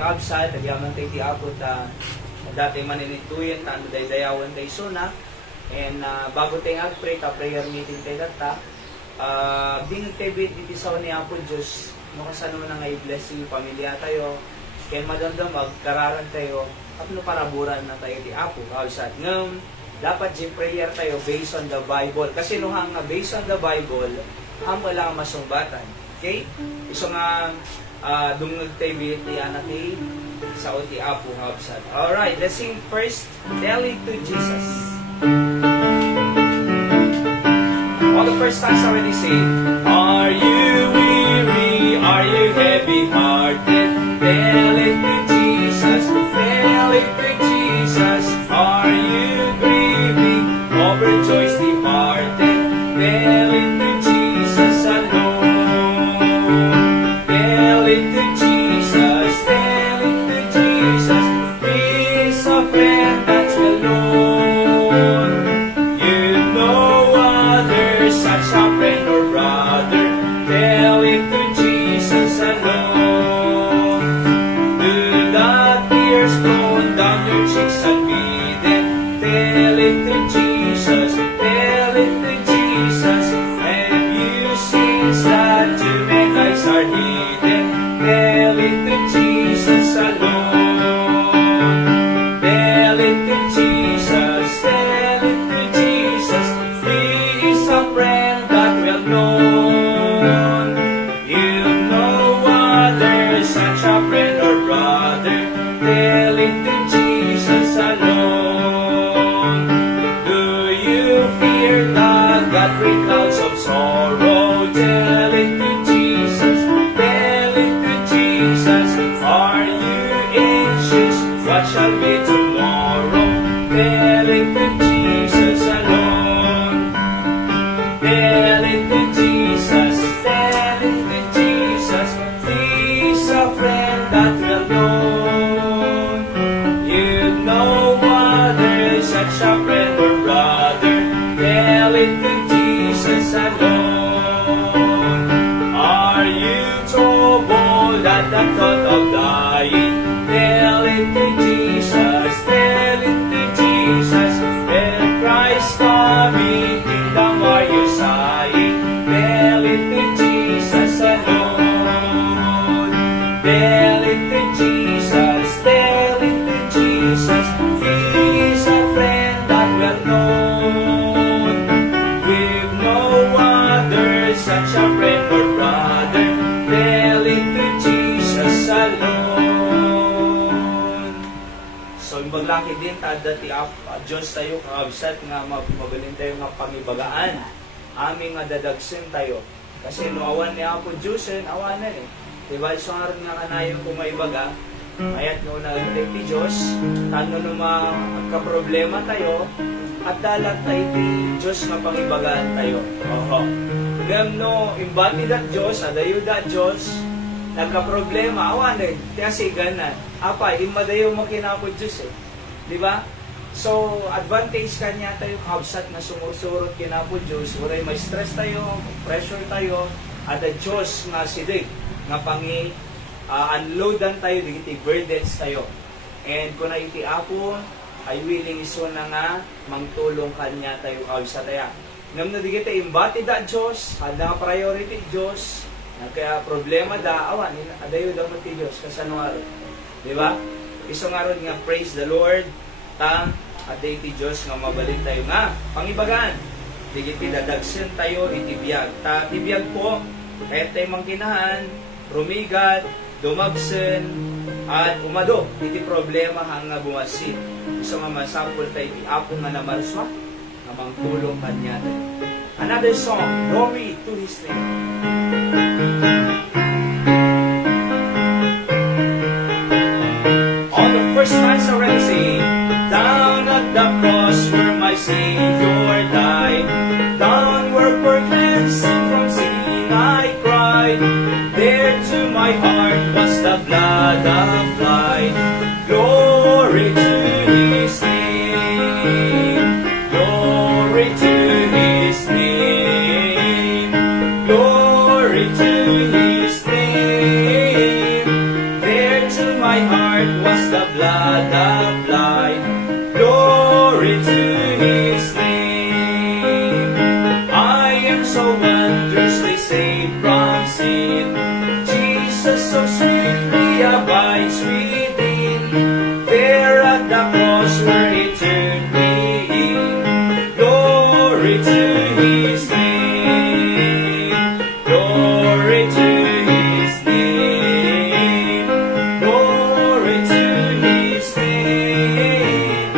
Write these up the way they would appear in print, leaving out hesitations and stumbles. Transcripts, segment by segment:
Kaabsat, nagyaman tayo ti Apo dati maninituyin, daydayawan tayo suna. And bago tayo agpray, prayer meeting tayo data. Binag tayo dito sa ni Apo Diyos, makasano na nga i-bless yung pamilya tayo. Kaya madamdam, magkararan tayo, at paraburan na tayo ti Apo. Kaabsat, ngam, dapat yung prayer tayo based on the Bible. Kasi nuhang nga based on the Bible, ang wala masumbatan. Okay? So nga, dungag tayo ti anak ni sa ti Apo Kaabsat. Alright, let's sing first, Tell It to Jesus. All the first times already say, Are you weary? Are you heavy-hearted? Tell it to Jesus. Tell it to Jesus. Are you grieving over joys departed? Tell it to Jesus alone. Tell it to Jesus. Tell it to Jesus. He's a friend that's alone. You know others, such a friend or brother. Tell it to Jesus alone. Do the tears flow down your cheeks unbidden? Tell it to Jesus. Tell it to Jesus. And you sins that too many eyes are hidden. Tell it to Jesus alone. Tell it to Jesus. Tell it to Jesus. He is a friend that well known. You know others, such a friend or brother. Tell it to Jesus alone. Do you fear the God with clouds of sorrow? Tell it to Jesus. Tell it to Jesus. Are you anxious? What shall be tomorrow? Tell it to Jesus alone. Tell it to Jesus. Tell it to Jesus. He's a friend that will know. You know others, such a friend or brother. Tell it to Jesus alone. Are you troubled at the thought of dying? Tell it to Jesus. Tell it to Jesus. When Christ coming, kingdom are you sighing? Tell it to Jesus alone. Tell it to Jesus. Tell it to Jesus. He is a friend that well known. With no other, such a friend or brother. Tell it to Jesus alone. So, ibaglaki din, tada ti Diyos tayo, kaabsat nga mabalin tayo nga pangibagaan. Aming nga dadagsin tayo. Kasi no awan ni Apo Diyos, awanan eh. Diba, so nga rin nga kanayon kung maibaga, mayat no na ti Diyos, tano no magka-problema tayo, at dalat tayo ti Diyos nga pangibagaan tayo. Oho. Gam no, imbati dat Diyos, adayo dat Diyos, nagka-problema, awanan, kasi ganan. Apa, imadayo makinapo Diyos eh. Diba? So, advantage kanya tayo, kabsat na sumusurot kinapo Diyos, uray may stress tayo, pressure tayo, at the Diyos nga sidig, nga unloadan tayo, digiti burdens tayo. And kung na iti Apo, ay willing iso na nga, mangtulong kanya tayo, kabsat tayo. Ngam na digiti, imbati da Diyos, hada priority Diyos, kaya problema da, awan, adayo daw mati Diyos, kasanuaro. Diba? Iso nga ron nga, praise the Lord, at iti Diyos nga mabalin tayo nga pangibagan digiti dadagsen tayo itibiyag tibiyag po kaya tayo mangkinahan rumigat dumagsen at umado iti problema hanga bumasin so nga masampol tayo iti Apo nga namarswa nga mangtulong kanya tayo. Another song, Glory to His name. On the first lines already say, down at the cross where my Savior died, down where for cleansing from sin I cried, there to my heart was the blood applied. Glory to His name, glory to His name, glory to His name, there to my my heart was the blood applied. Glory to His name. I am so wondrously saved from sin. Jesus so sweetly abides within. There at the cross where He turned me in. Glory to His name. Glory to His name. Glory to His name.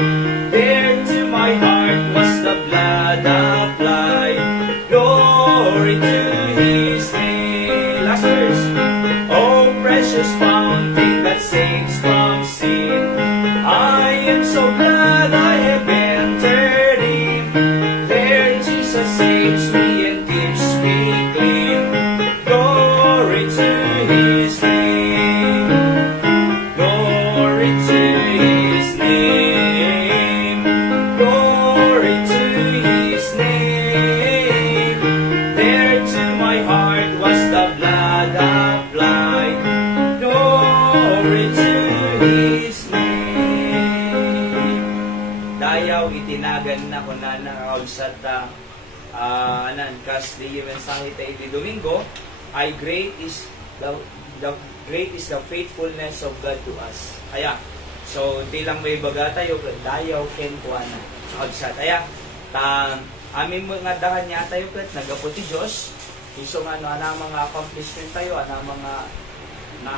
There to my heart was the blood applied. Glory to His name. Last verse. Oh, precious fountain that saves from sin. I am so glad I have entered in. There Jesus saves me and keeps me clean. Glory to His name. Glory to His name. Glory to His name. There to my heart was the blood applied. Glory to His name. Dayaw itinagan na ko na nakakausat anan kas di mensahe tayo di Domingo ay great is the faithfulness of God to us. Aya. So tilang may baga tayo dayaw ken kuana. Kausat aya. Amin mga dahan niya tayo ket nagapo ti Dios. Iso nga ana mga accomplishment tayo, ana mga na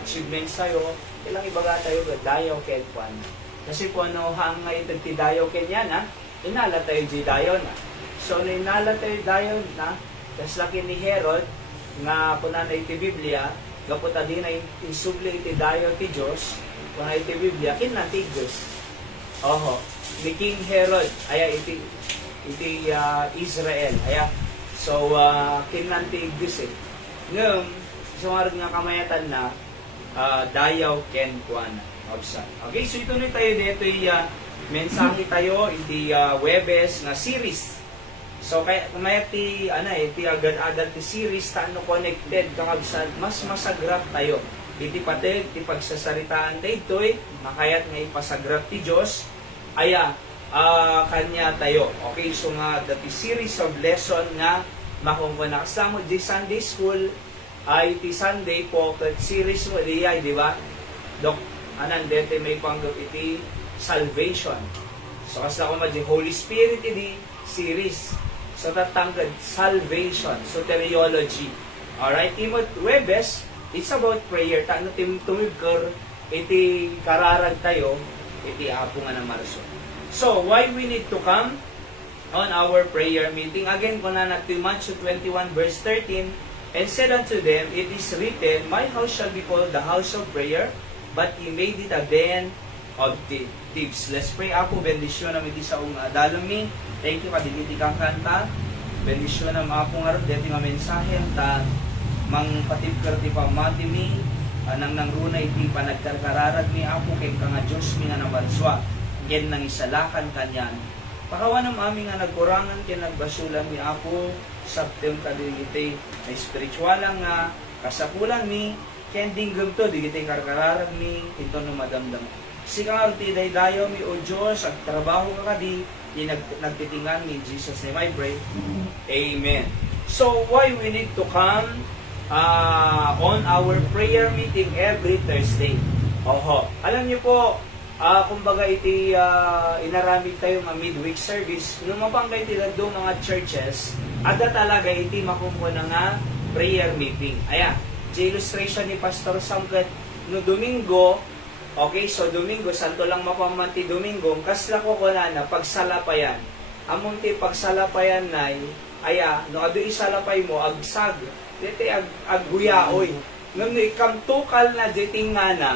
achievements tayo, ilang ibaga tayo dayaw ken kuana. Kasi po ano hangay ti dayaw ken yan inala tayo di dayaw na. So inala tayo dayaw na, kas laki ni Herod nga punanay ti Biblia, gaputa din na insubli iti dayaw ti Dios, punanay ti Biblia kinna ti Dios. Oho, ni King Herod aya iti Israel aya. So kinna ti Dios ngem sumarag nga kamayatan na dayaw ken kuana. Okay, so ito na tayo dito mensahe tayo iti Webes nga series. So kaya kumaya ti agad-agad ti series taano connected kakabsat mas masagrap tayo. Iti pateg ti pagsasaritaan tayo ito'y makayat nga ipasagrap ti Dios aya kanya tayo. Okay, so nga the series of lesson nga makungkuna kasama di Sunday school ay ti Sunday po series mo di ba? Dete may panggap iti salvation. So kasla ko di Holy Spirit iti series. So tatanggad salvation, soteriology. Alright, imod Webes, it's about prayer. Tano tumigkar iti kararag tayo iti apo nga na Marso. So why we need to come on our prayer meeting? Again, kung na Matthew 21 verse 13, and said unto them, it is written, my house shall be called the house of prayer, but ye made it a den of thieves. Let's pray. Ako, bendisyon namin di sa dalong mi. Thank you, kadiliti kang kanta. Bendisyon namin ako nga rin, dito nga mensahe, ta mang patipkar ti pamati mi, nang runa iti panagkarkararag mi ako, kay ka nga Diyos mi nga nabarswa. Yan nang isalakan kanyan. Pakawan ng aming nga nagkurangan, kaya nagbasulan mi ako, sabtem kadiliti, na spiritualang nga, kasapulan mi, kending gumto, di kita karkararag mi, ito no madamdam. Sikang arti dayo mi, o Diyos, ag trabaho ka di nagtitingan mi, Jesus name I pray. Amen. So, why we need to come on our prayer meeting every Thursday? Oho. Alam niyo po, kumbaga iti inaramid tayo nga midweek service, nung mapanggay tila do mga churches, ada talaga iti makumpuna nga prayer meeting. Aya, illustration ni Pastor Samkat no Domingo. Okay, so Domingo, santo lang mapamanti Domingo, kasla ko na pagsalapayan. Amon ti pagsalapayan nay, aya, no ado isalapay mo, agsag, dito agguyaoy. Ngam no ikamtukal na diting nga na,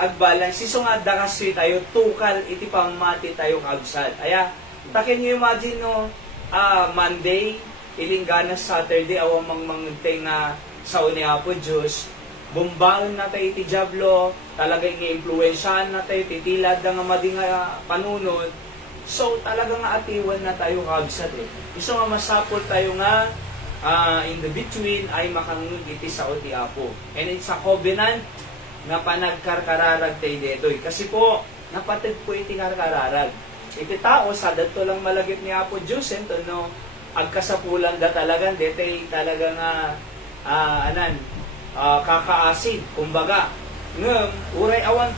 agbalan. Siso nga dakaswi tayo, tukal, iti pamati tayo kagsad. Aya, takin nyo imagine no, Monday, ilinggana Saturday, awang mangmangtay nga sa uniapo Diyos, bumbaon na tayo iti Diablo, talagang i-influensyahan na tayo, titilad na nga madi nga panunod. So, talagang nga atiwan na tayo kagsad eh. Iso nga masapol tayo nga in the between ay makangud iti sao ti Apo. And it's a covenant nga panagkarkararag tayo detoy. Kasi po, napatid po iti karkararag. Iti tao, sa dato lang malagip ni Apo Diyos, ento no, agkasapulan da talagang, detay talaga nga, kakaasid, kumbaga. Ngem, uray awan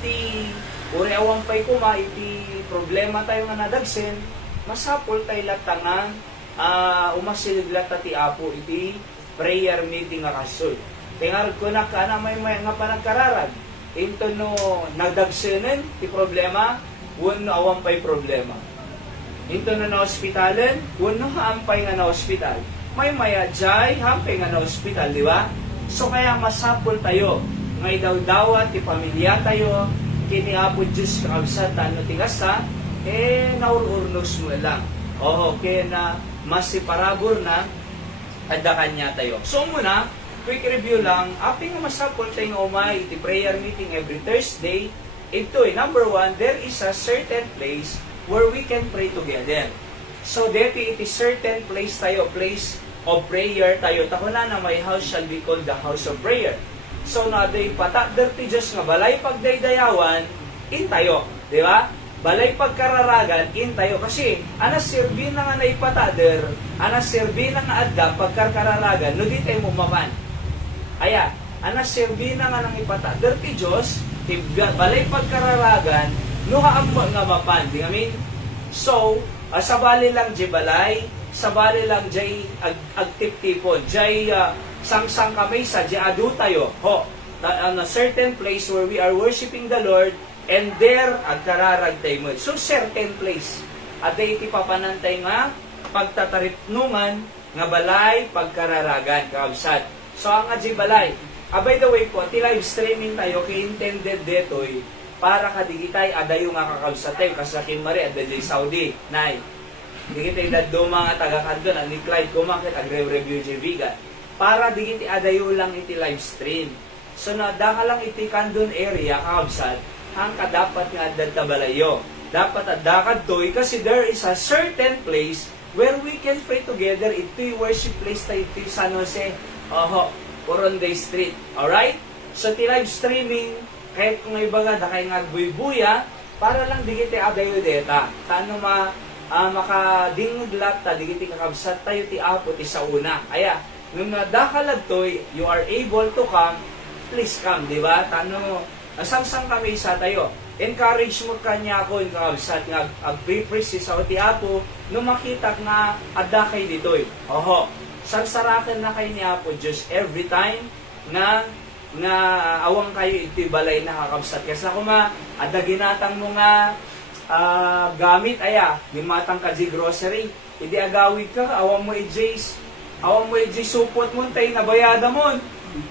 pa'y kuma, iti problema tayo nga nadagsen, masapol tayo latangan, umasilid lata ti Apo, iti prayer meeting nga kasoy. Tingarag ko na ka na may nga panagkararag. Ito no, nagdagsenin, ti problema, wano awan pa'y problema. Ito no na hospitalan, wano haampay nga na hospital. May jay, hampay nga na hospital, di ba? So kaya masapol tayo, ngay daw-dawat, ti pamilya tayo, kini Apo Diyos kakabsat, ano tingasa, naururnos mo lang. Oo, kaya na masiparabor na, ada kanya tayo. So muna, quick review lang, aping masapol tayo nga umay, iti prayer meeting every Thursday. Ito number 1, there is a certain place where we can pray together. So, deti iti certain place tayo, place of prayer tayo. Takuna na my house shall be called the house of prayer. So, na day pata, derti Diyos nga balay pagdaydayawan, in tayo. Di ba? Balay pagkararagan, in tayo. Kasi, sirbi na nga naipatader, sirbi na nga adda pagkararagan, no di tayo mumaman. Aya, sirbi na nga nang ipatader ti Diyos, ti balay pagkararagan, no haambo nga mapan. Di amin? So, sa bali lang di balay, sa bali lang jay agtip-tipon, jay sang-sang kami sa jay adu tayo. Ho, on a certain place where we are worshiping the Lord, and there agkararag tayo mo. So, certain place. At iti papanantay nga, pagtataritnungan, nga balay, pagkararagan, kaabsat. So, ang adji balay. By the way po, ti live streaming tayo, ki-intended detoy, para kadigitay, adayo nga kakabsatay, kasakin mari, adajay Saudi, nay. Digitay daddo mga taga-kandon, ni Clyde kumakit, agre-review jay bigat. Para digiti adayo lang iti live stream. So, nadaka lang iti kandon area, kakabsat, ang kadapat nga dadtabalayo. Dapat adakad toy, kasi there is a certain place where we can pray together. Ito'y worship place tayo, ito'y San Jose, Coronday Street. Alright? So, ti-live streaming, kahit kung ibaga, dakay nga buy-buya, para lang digiti adayo deta. Tano makadingudlat ta, digiti kakabsat tayo ti Apo ti sa una. Aya, nung nadakalag to'y, you are able to come, please come, di ba? Tano, sang-sang kami isa tayo. Encourage mo kanya ako, yung kakabsat nga, ag-pre-preach sa ti Apo, nung makita nga, adakay dito'y. Sarsarakan na kayo ni Apo Diyos every time nga awang kayo iti balay na kakabsat. Kasi ako ada ginatang mo nga gamit, gimatang ka di grocery. Hindi agawid ka, awang mo i-jays supot mo, tayo nabayada mo.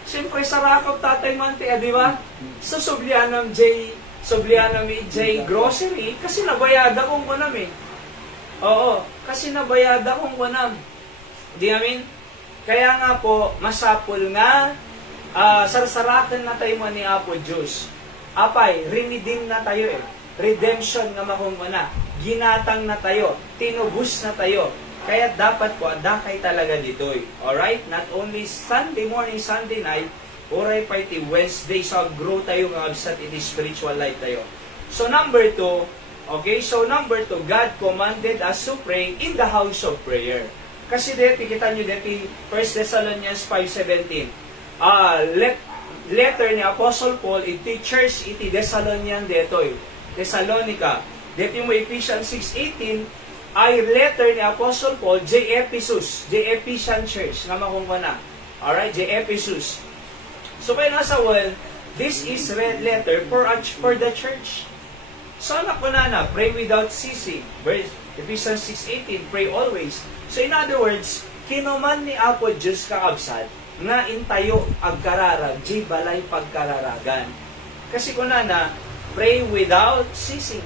Siyempre, sarakap tatay man tayo, di ba? So, sublianam i-jay grocery, kasi nabayada kong kunam eh. Oo, kasi nabayada kong kunam. Di amin? Kaya nga po, masapul nga, sarsarakan na tayo mo ni Apo Diyos. Apay, rinidim na tayo eh. Redemption nga makunguna. Ginatang na tayo. Tinubos na tayo. Kaya dapat po, adakay talaga dito eh. Alright? Not only Sunday morning, Sunday night, oray pa iti Wednesday, so grow tayo kakabsat iti spiritual life tayo. So number 2, okay? So number 2, God commanded us to pray in the house of prayer. Kasi dito, kita nyo dito, 1 Thessalonians 5:17. Letter ni Apostle Paul, iti church, iti Thessalonian dito, Thessalonica. Dito mo Ephesians 6:18, ay letter ni Apostle Paul, J. Ephesian Church, nga makungko na. Alright, J. Ephesus. So, kaya nasa this is red letter for the church. So, anak ko na, pray without ceasing. Ephesians 6:18, pray always. So in other words, kinuman ni Apo Diyos kakabsat, nga intayo agkararag, di balay pagkararagan. Kasi kung pray without ceasing.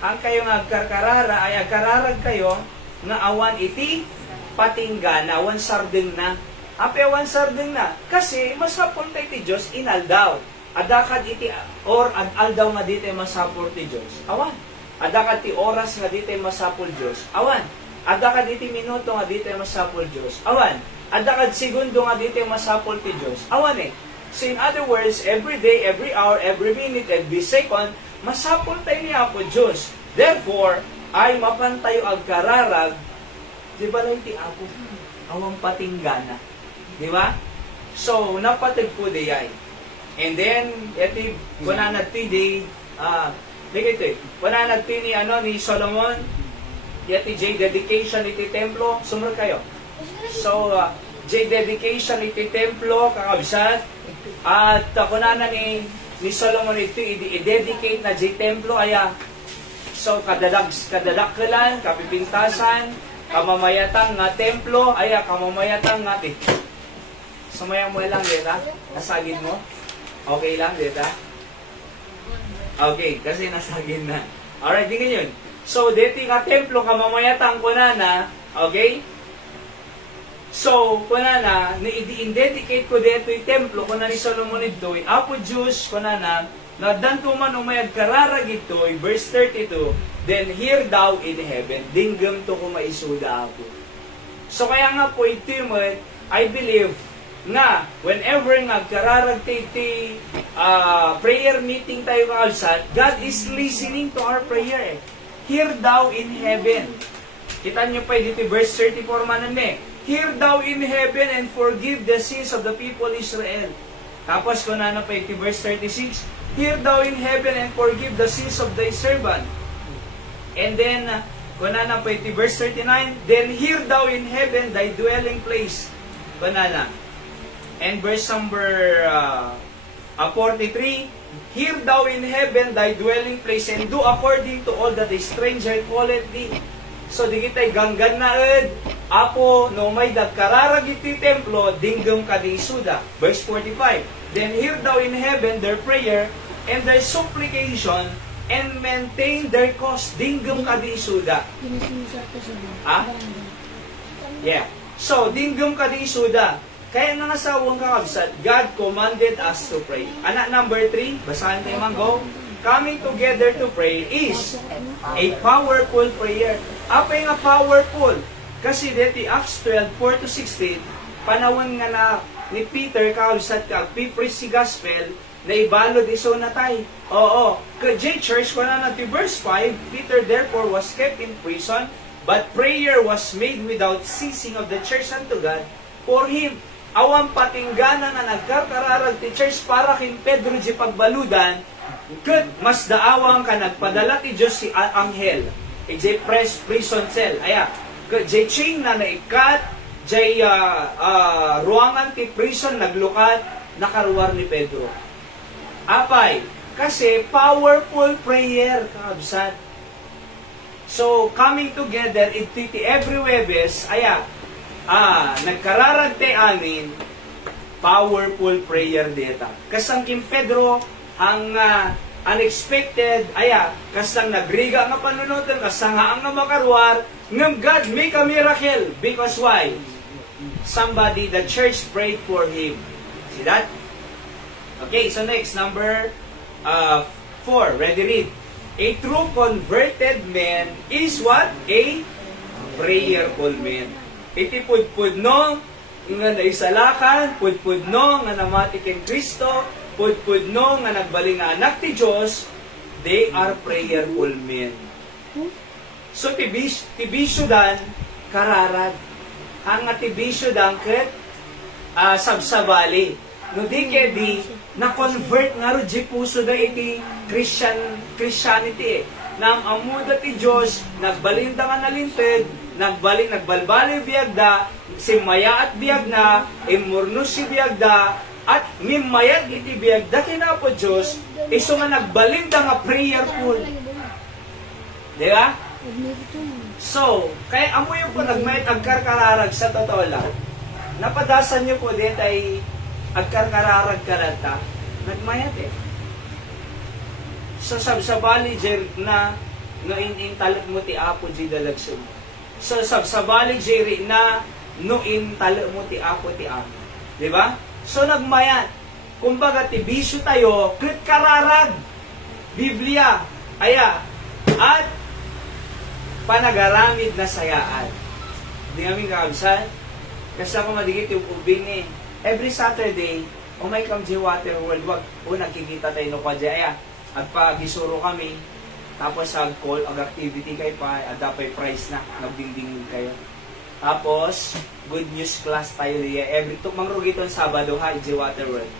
Ang kayo nga agkararara ay agkararag kayo, nga awan iti patinggan, awan sardeng na. Ape awan sardeng na. Kasi masapol tayo ti Diyos, inaldaw. Adakad iti, or aldaw nga dito masapol ti Diyos. Awan. Adakad ti oras nga dito masapol Diyos. Awan. Adakad iti minuto nga dito masapol Diyos. Awan. At dakad segundo nga dito yung masapol ti Diyos. Awan eh. So in other words, every day, every hour, every minute, every second, masapol tayo ni Apo Diyos. Therefore, ay mapantayo ag kararag, di ba lang ti Apo? Awang patinggana. Di ba? So, napatag po di ay. And then, eti, kunanad ti di, ito eh, kunanad ti ni Solomon, eti J dedication iti templo, sumur kayo. So, J dedication iti templo, kakabsat, at kunana ni Solomon ito, i-dedicate na J templo, aya, so, kadadakkelan, kapipintasan, kamamayatang nga templo, aya, kamamayatang nga, sumayang mo lang, dita? Nasagin mo? Okay lang, dita? Okay, kasi nasagin na. Alright, tingnan yun. So, dito nga templo, kamamayatang kunana, okay? So, kunana, i-dedicate ko dito yung templo, kunana ni Solomon ito, Apo Diyos, kunana, na dantuman umayag kararag ito, verse 32, then hear thou in heaven, dinggam to kumaisuda ako. So, kaya nga po, ito yung, I believe, nga, whenever nga kararag prayer meeting tayo kakalsat, God is listening to our prayer. Hear thou in heaven. Kita nyo pa dito, verse 34 manan eh. Hear thou in heaven and forgive the sins of the people Israel. Tapos kung ano pa ito, verse 36, hear thou in heaven and forgive the sins of thy servant. And then, kung ano pa ito, verse 39, then hear thou in heaven thy dwelling place. Kung ano. And verse number 43, hear thou in heaven thy dwelling place, and do according to all that the stranger calleth thee. So, di kita'y ganggan na Apo, no may dagkararag iti templo, dinggam ka di isuda. Verse 45, then hear thou in heaven their prayer, and their supplication, and maintain their cause, dinggam ka di isuda. Yeah. So, dinggam ka di isuda. Kaya nangasawang kakabsat, God commanded us to pray. Anak number 3, basahan tayo manggo. Coming together to pray is a powerful prayer. Apa yung powerful? Kasi dito, Acts 12, 4-16, panahon nga na ni Peter kakabsat ka, pipris si gospel, na ibalod iso na tayo. Oo. J Church, kung na natin verse 5, Peter therefore was kept in prison, but prayer was made without ceasing of the church unto God for him. Awang patinggana na nagkakararag ti church para kin Pedro di pagbaludan, ket mas daawang ka nagpadala ti Diyos si anghel. J prison cell. Aya, ket J chain na naikat, J ruangan ti prison naglukat, nakaruwar ni Pedro. Apay, kasi powerful prayer, kakabsat. So, coming together, iti every Webes, aya, nagkararag te amin, powerful prayer data. Kasang Kim Pedro, ang unexpected, kasang nagriga nga panunutan, kasang ang nga makarwar, ngam God make a miracle. Because why? Somebody, the church prayed for him. See that? Okay, so next, number 4. Ready, read. A true converted man is what? A prayerful man. Iti pudpud no, nga naisalakan, pudpud no, nga namati ken Kristo, pudpud no, nga nagbaling nga anak ti Diyos, they are prayerful men. So, tibisyo dan, kararag. Ang nga tibisyo dan, ket, sabsabali. No di kedi, na-convert nga ro, di puso da iti Christianity Nam amuda ti Diyos, nagbalinda nga nalinted, nagbalbali biyagda, simaya at biyagna, imurnos si biyagda, at mimayat iti biyagda kinapo Diyos, iso nga nagbalinda nga prayerful. Di ba? So, kaya amo yung po nagmayat agkarkararag sa totoo lang. Napadasan nyo po din ay agkarkararag karata, nagmayat So, sabsabali jer na no in talag mo ti Apo di dalagsum. So, sabsabali jeri na no in talag mo ti Apo ti Apo. Di ba? So, nagmayat. Kumbaga, tibisyo tayo, krit kararag. Biblia. Aya. At panagaramid na sayaan. Di namin kakabsan. Kasi ako madigit yung ubing eh. Every Saturday, may kam J Water World, wag nagkikita tayo no pa Jaya. At pag isuro kami, tapos ag call, ag activity kay pa, adapay price na, nagdingding kayo. Tapos, good news class tayo diya. Every mangrugi itong Sabado ha, J Water World.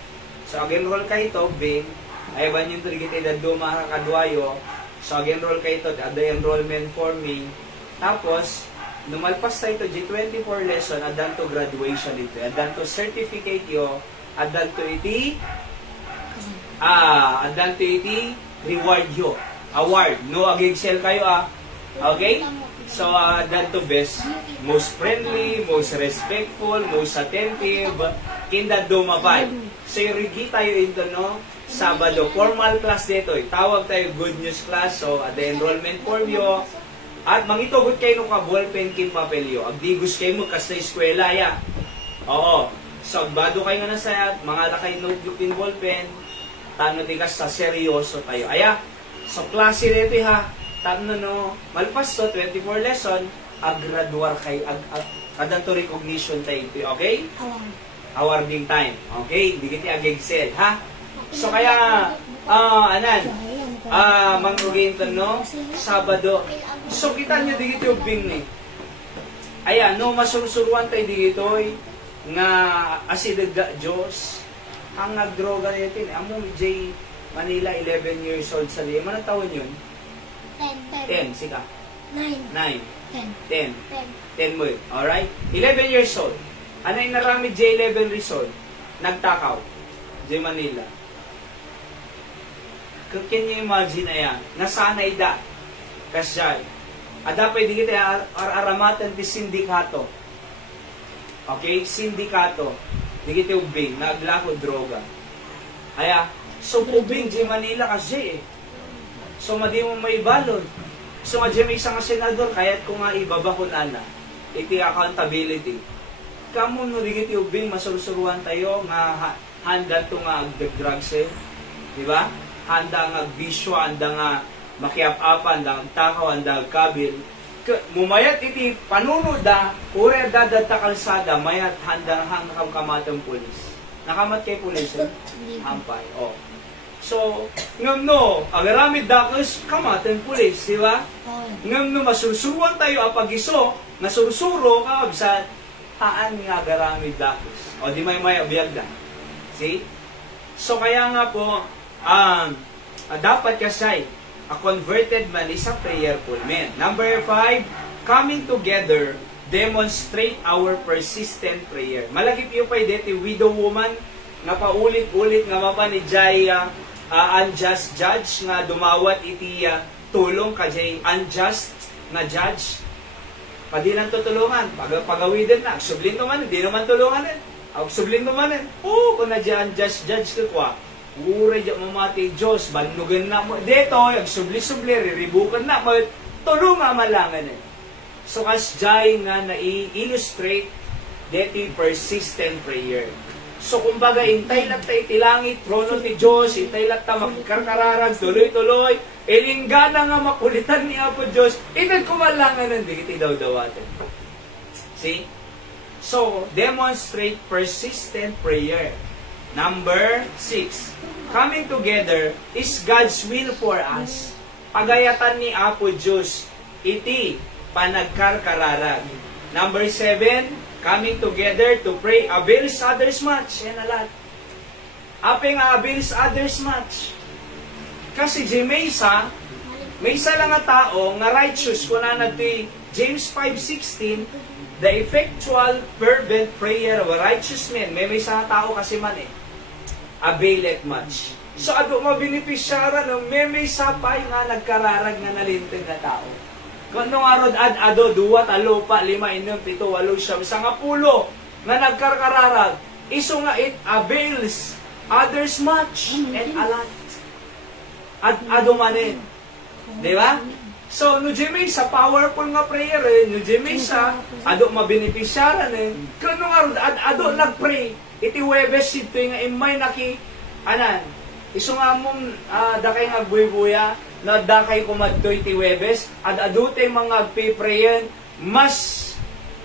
So, ag-enroll kayo ito, Bing. Ay, ba nyo ito, kita duma kakadwayo. So, ag-enroll kayo ito, ada enrollment forming. Tapos, numalpas tayo ito, G24 lesson, adan to graduation ito. Adan to certificate yo, adan to iti, reward yo. Award. No, ag-excel kayo Okay? So, adan to best, most friendly, most respectful, most attentive, kinda dumabay. So, rigi tayo ito, no? Sabado, formal class dito. Tawag tayo good news class. So, at the enrollment form yo. At mangitugot kayo nung ballpen kin papelyo. Agdigos kayo mo kas na eskwela ya. Oo. So, agbado kayo nga na sa mga lakay notebook in ballpen. Tano tigas sa seryoso tayo. Aya. So, klase dito ha. Tano no. Malpas to, 24 lesson. Aggraduar kayo. Adanto recognition tayo ito. Okay? Awarding time. Okay? Hindi kita ag-excel ha. So kaya, mangrugin to, no? Sabado. So kita nyo digit yung bing ni. Ayan, no, masurusuruan tayo digito nga asidag Diyos. Ang nagdroga natin, amo J. Manila, 11 years old sa liya. Manang taon yun? 10, sika. 9. 10 mo yun. Alright? 11 years old. Ano yung narami J. 11 years old? Nagtakaw. J. Manila. Can you imagine na yan? Nasanay da. Kasyay. Adapay di kita aramatan ti sindikato. Okay? Sindikato. Di kita ubing. Naglako droga. Aya. So, ubing di Manila kasi eh. So, madi mo may balon. So, madya may isang senador, kaya't kung nga ibabakon ana, iti accountability. Kamu no di kita ubing, masurusuruan tayo nga handa to nga drugs eh. Diba? Handa nga bisyo, handa nga makiap-apan, handa nga takaw, handa nga kabil. Mumayat iti panunod ure dadad ta kalsada, mayat handa hangkam kamatang pulis. Nakamat kay pulis eh? Hampay, oh. So, ngam no, agaramid dakos kamatang pulis, di ba? Ngam no, masusuruan tayo apagiso, nasursuro ka sa haan nga agaramid dakos. O, di may abiyag na. See? So, kaya nga po, dapat kasay, a converted man is a prayerful man. Number 5, coming together, demonstrate our persistent prayer. Malagip yung pa dito, widow woman, nga paulit-ulit nga mapa ni Jay unjust judge, nga dumawat iti tulong ka Jay unjust nga judge. Padi lang tutulungan, pagawidin na, sublin naman, hindi naman tulungan eh. Sublin naman eh. Kung na Jay unjust judge ka kwa, uray dyan mamati Diyos, banugan na mo. Dito, subli-subli, riribukan na mo. Tulong nga malangan eh. So, kas jay nga na-illustrate, dito persistent prayer. So, kumbaga, intay lang tayo tilangit, trono ni Diyos, intay lang tayo magkarkararag, tuloy-tuloy, ilinggana nga makulitan ni Apo Diyos, itag kumalangan ng digiti daw-dawatin. See? So, demonstrate persistent prayer. Number 6, coming together is God's will for us. Pagayatan ni Apo Diyos, iti panagkarkararag. Number 7, coming together to pray avails others much. Yan alat. Apeng avails others much. Kasi may isa lang nga tao nga righteous, kung na nagti James 5:16, the effectual fervent prayer of a righteous man, may isa tao kasi man eh, availeth much. So, ado mabinipisyara no, may sapay nga nagkararag na nalintig na tao. Kung nung arod ado, 2, 3, 4, 5, 6, 7, 8, 10 nga nagkarkararag, iso nga it avails others much and a lot. Ado manin. Di ba? So, no Jimmy, sa powerful nga prayer no Jimmy, sa ado mabinipisyara kung nung arod ado nagpray, iti Webes ito nga imay naki, iso nga mong dakay nga buy-buya, na dakay kumadto iti Webes, at adutay mga agpiprayan, mas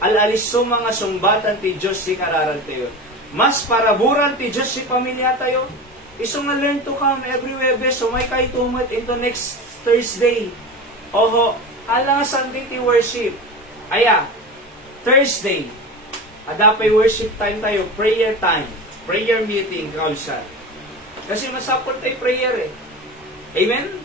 alalis so mga sumbatan ti Diyos si kararag tayo. Mas paraburan ti Diyos si pamilya tayo. Iso nga learn to come every Webes, so may kay tumat into next Thursday. Oho, ala nga Sunday ti worship. Aya, Thursday, adapay worship time tayo, prayer time, prayer meeting, kaulsa. Kasi masapol tayo prayer eh. Amen?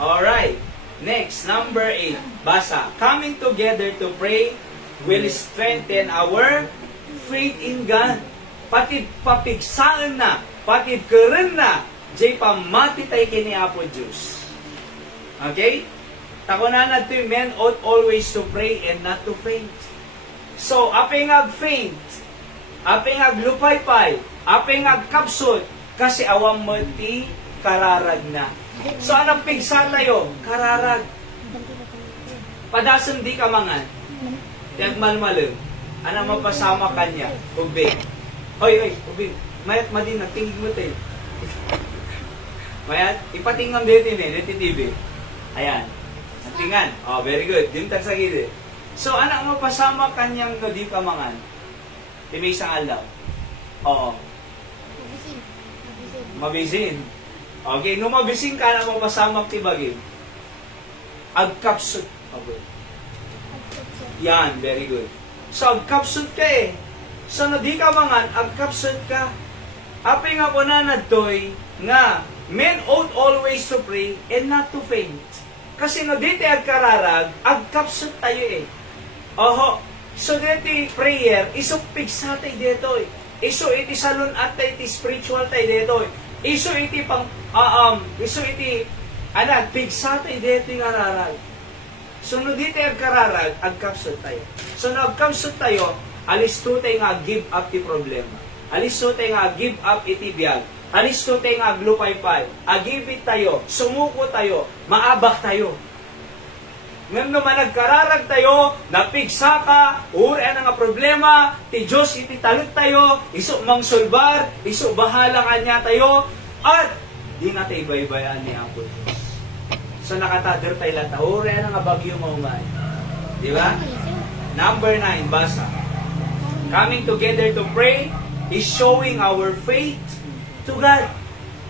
Alright. Next, number 8. Basa. Coming together to pray will strengthen our faith in God. Patid papigsaan na, patid keren na, jay pamati tayo kini Apo Diyos. Okay? Takunan na to, men ought always to pray and not to faint. So, apeng ag faint, apeng ag lupay-pay, apeng ag kapsot, kasi awang mati kararag na. So, anong pigsa tayo? Kararag. Padasan di ka mangan. Tiyagmalmalong. Anong mapasama kanya? Ubig. Oy, ubig. Mayat madin, nagtingig mo tayo. Mayat, ipatingam dito dito TV. Ayan. Natingan. Oh, very good. Dim tag sa gilid. So, anong mapasama kanyang no di ka mangan? Di may isang alaw. Oo. Mabisin. Okay, nung mabising ka na mapasama tibagin. Agkapsut. Okay. Yan, very good. So, agkapsut ka eh. So, no di ka mangan, agkapsut ka. Api nga po na nadtoy nga, men ought always to pray and not to faint. Kasi no dito agkararag, agkapsut tayo eh. Oho, so dito prayer, isupig sa tayo dito eh. Iso iti salon at tayo iti spiritual tayo dito eh. Iso iti pang, iso iti, pigsa tayo dito yung ararag. So no dito agkararag, agkapsut tayo. So no agkapsut tayo, alis to tayo nga give up ti problema. Alis to tayo nga give up iti biyag. Alis to tayo nga glupay-pay. Agibit tayo, sumuko tayo, maabak tayo. Ngam naman nagkararag tayo, napigsa ka, uri nga problema, ti Diyos iti talot tayo, iso mang sulbar, iso bahala kanya tayo, at di na tayo baybayan ni Apo Diyos. So nakatader tayo lang, uri nga bagyo maumay. Di ba? Number 9, basa. Coming together to pray is showing our faith to God.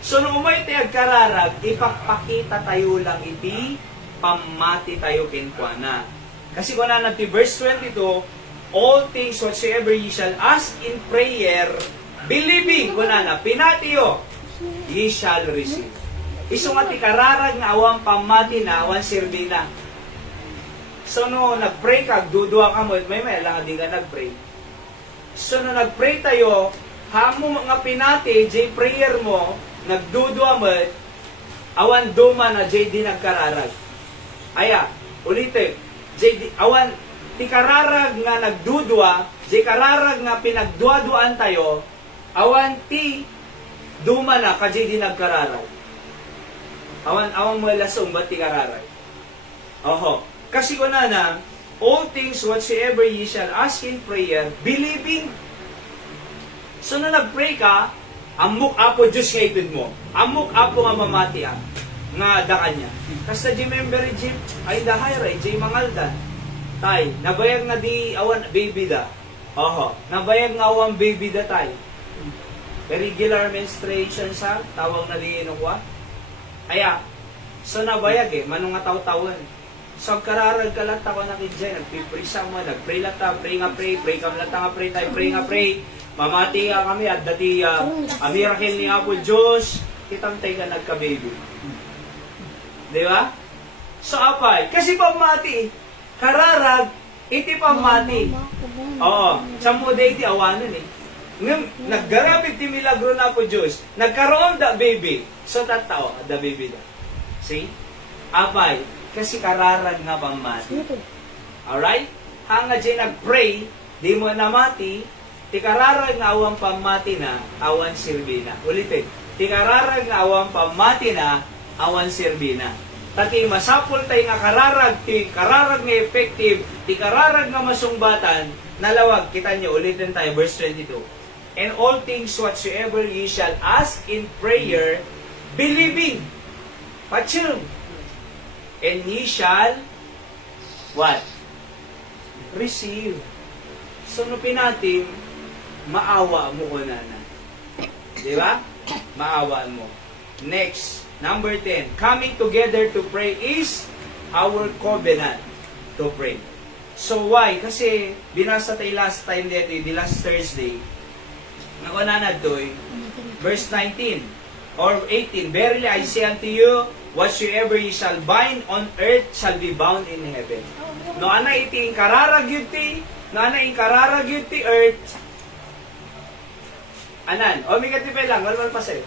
So nung umay tayo agkararag, ipakpakita tayo lang iti pamati tayo kinkwana. Kasi kung na ti verse 22, all things whatsoever ye shall ask in prayer, believing, kung na pinatiyo, ye shall receive. Iso nga ti kararag nga awang pamati na, awang sirbi na. So no, nag-pray ka, dudua ka mo, may lang di ka nag-pray. So no, nag-pray tayo, hamo mga pinati, jay prayer mo, nagdudua mo, awan duma na jay di nagkararag. Aya, ulitin, awan, ti kararag nga nagdudua, di kararag nga pinagduaduan tayo, awan ti duma na kajay di nagkararag. Awan mo lasong ba't ti kararag? Oho, kasi ko na, all things whatsoever ye shall ask in prayer, believing. So na nag-pray ka, amok Apo Diyos nga itid mo, amok Apo nga mamati nga da kanya. Kasi di member Jim, ay dahay ray, Jay Mangaldan. Tay, nabayag nga di awan baby da. Oho, nabayag nga awan baby da tay. Irregular menstruation sa, tawag na di inukwa. Aya, so nabayag eh, manong nga taw-tawan. So kararag ka lang ako nakidyan, nagpipray sa mo, nagpray lang ta, pray nga pray ka lang ta nga pray tayo, pray nga pray. Mamati nga kami, at dati amirahil ni Apo Diyos, kitantay ka nagka-baby. Di ba? So, apay. Kasi pamati, kararag, iti pamati. Oo. Sa muda iti awanan eh. Naggarapit ti milagro na po Diyos. Nagkaroon da baby. So, tatao, da baby da. See? Apay. Kasi kararag nga pamati. Alright? Hanga dyan nag-pray, di mo namati, ti kararag nga awang pamati na, awan sirbi na. Ulitin. Ti kararag nga awang pamati na, awan sirbi na. Tati masapol tayo nga kararag, ti kararag nga effective, ti kararag nga masungbatan, nalawag, kita nyo, ulitin tayo, verse 22. And all things whatsoever ye shall ask in prayer, believing, pachum, and ye shall, what? receive. So, no pinatim, maawa mo ko na. Di ba? Maawa mo. Next, number 10. Coming together to pray is our covenant to pray. So, why? Kasi, binasa tayo last time dito, the last Thursday, nakunanad doy, verse 19 or 18, Verily I say unto you, whatsoever ye shall bind on earth shall be bound in heaven. No ana iti kararagyud ti, no ana ing kararagyud ti earth. Anan, o may katipe lang, wala pa sa'yo.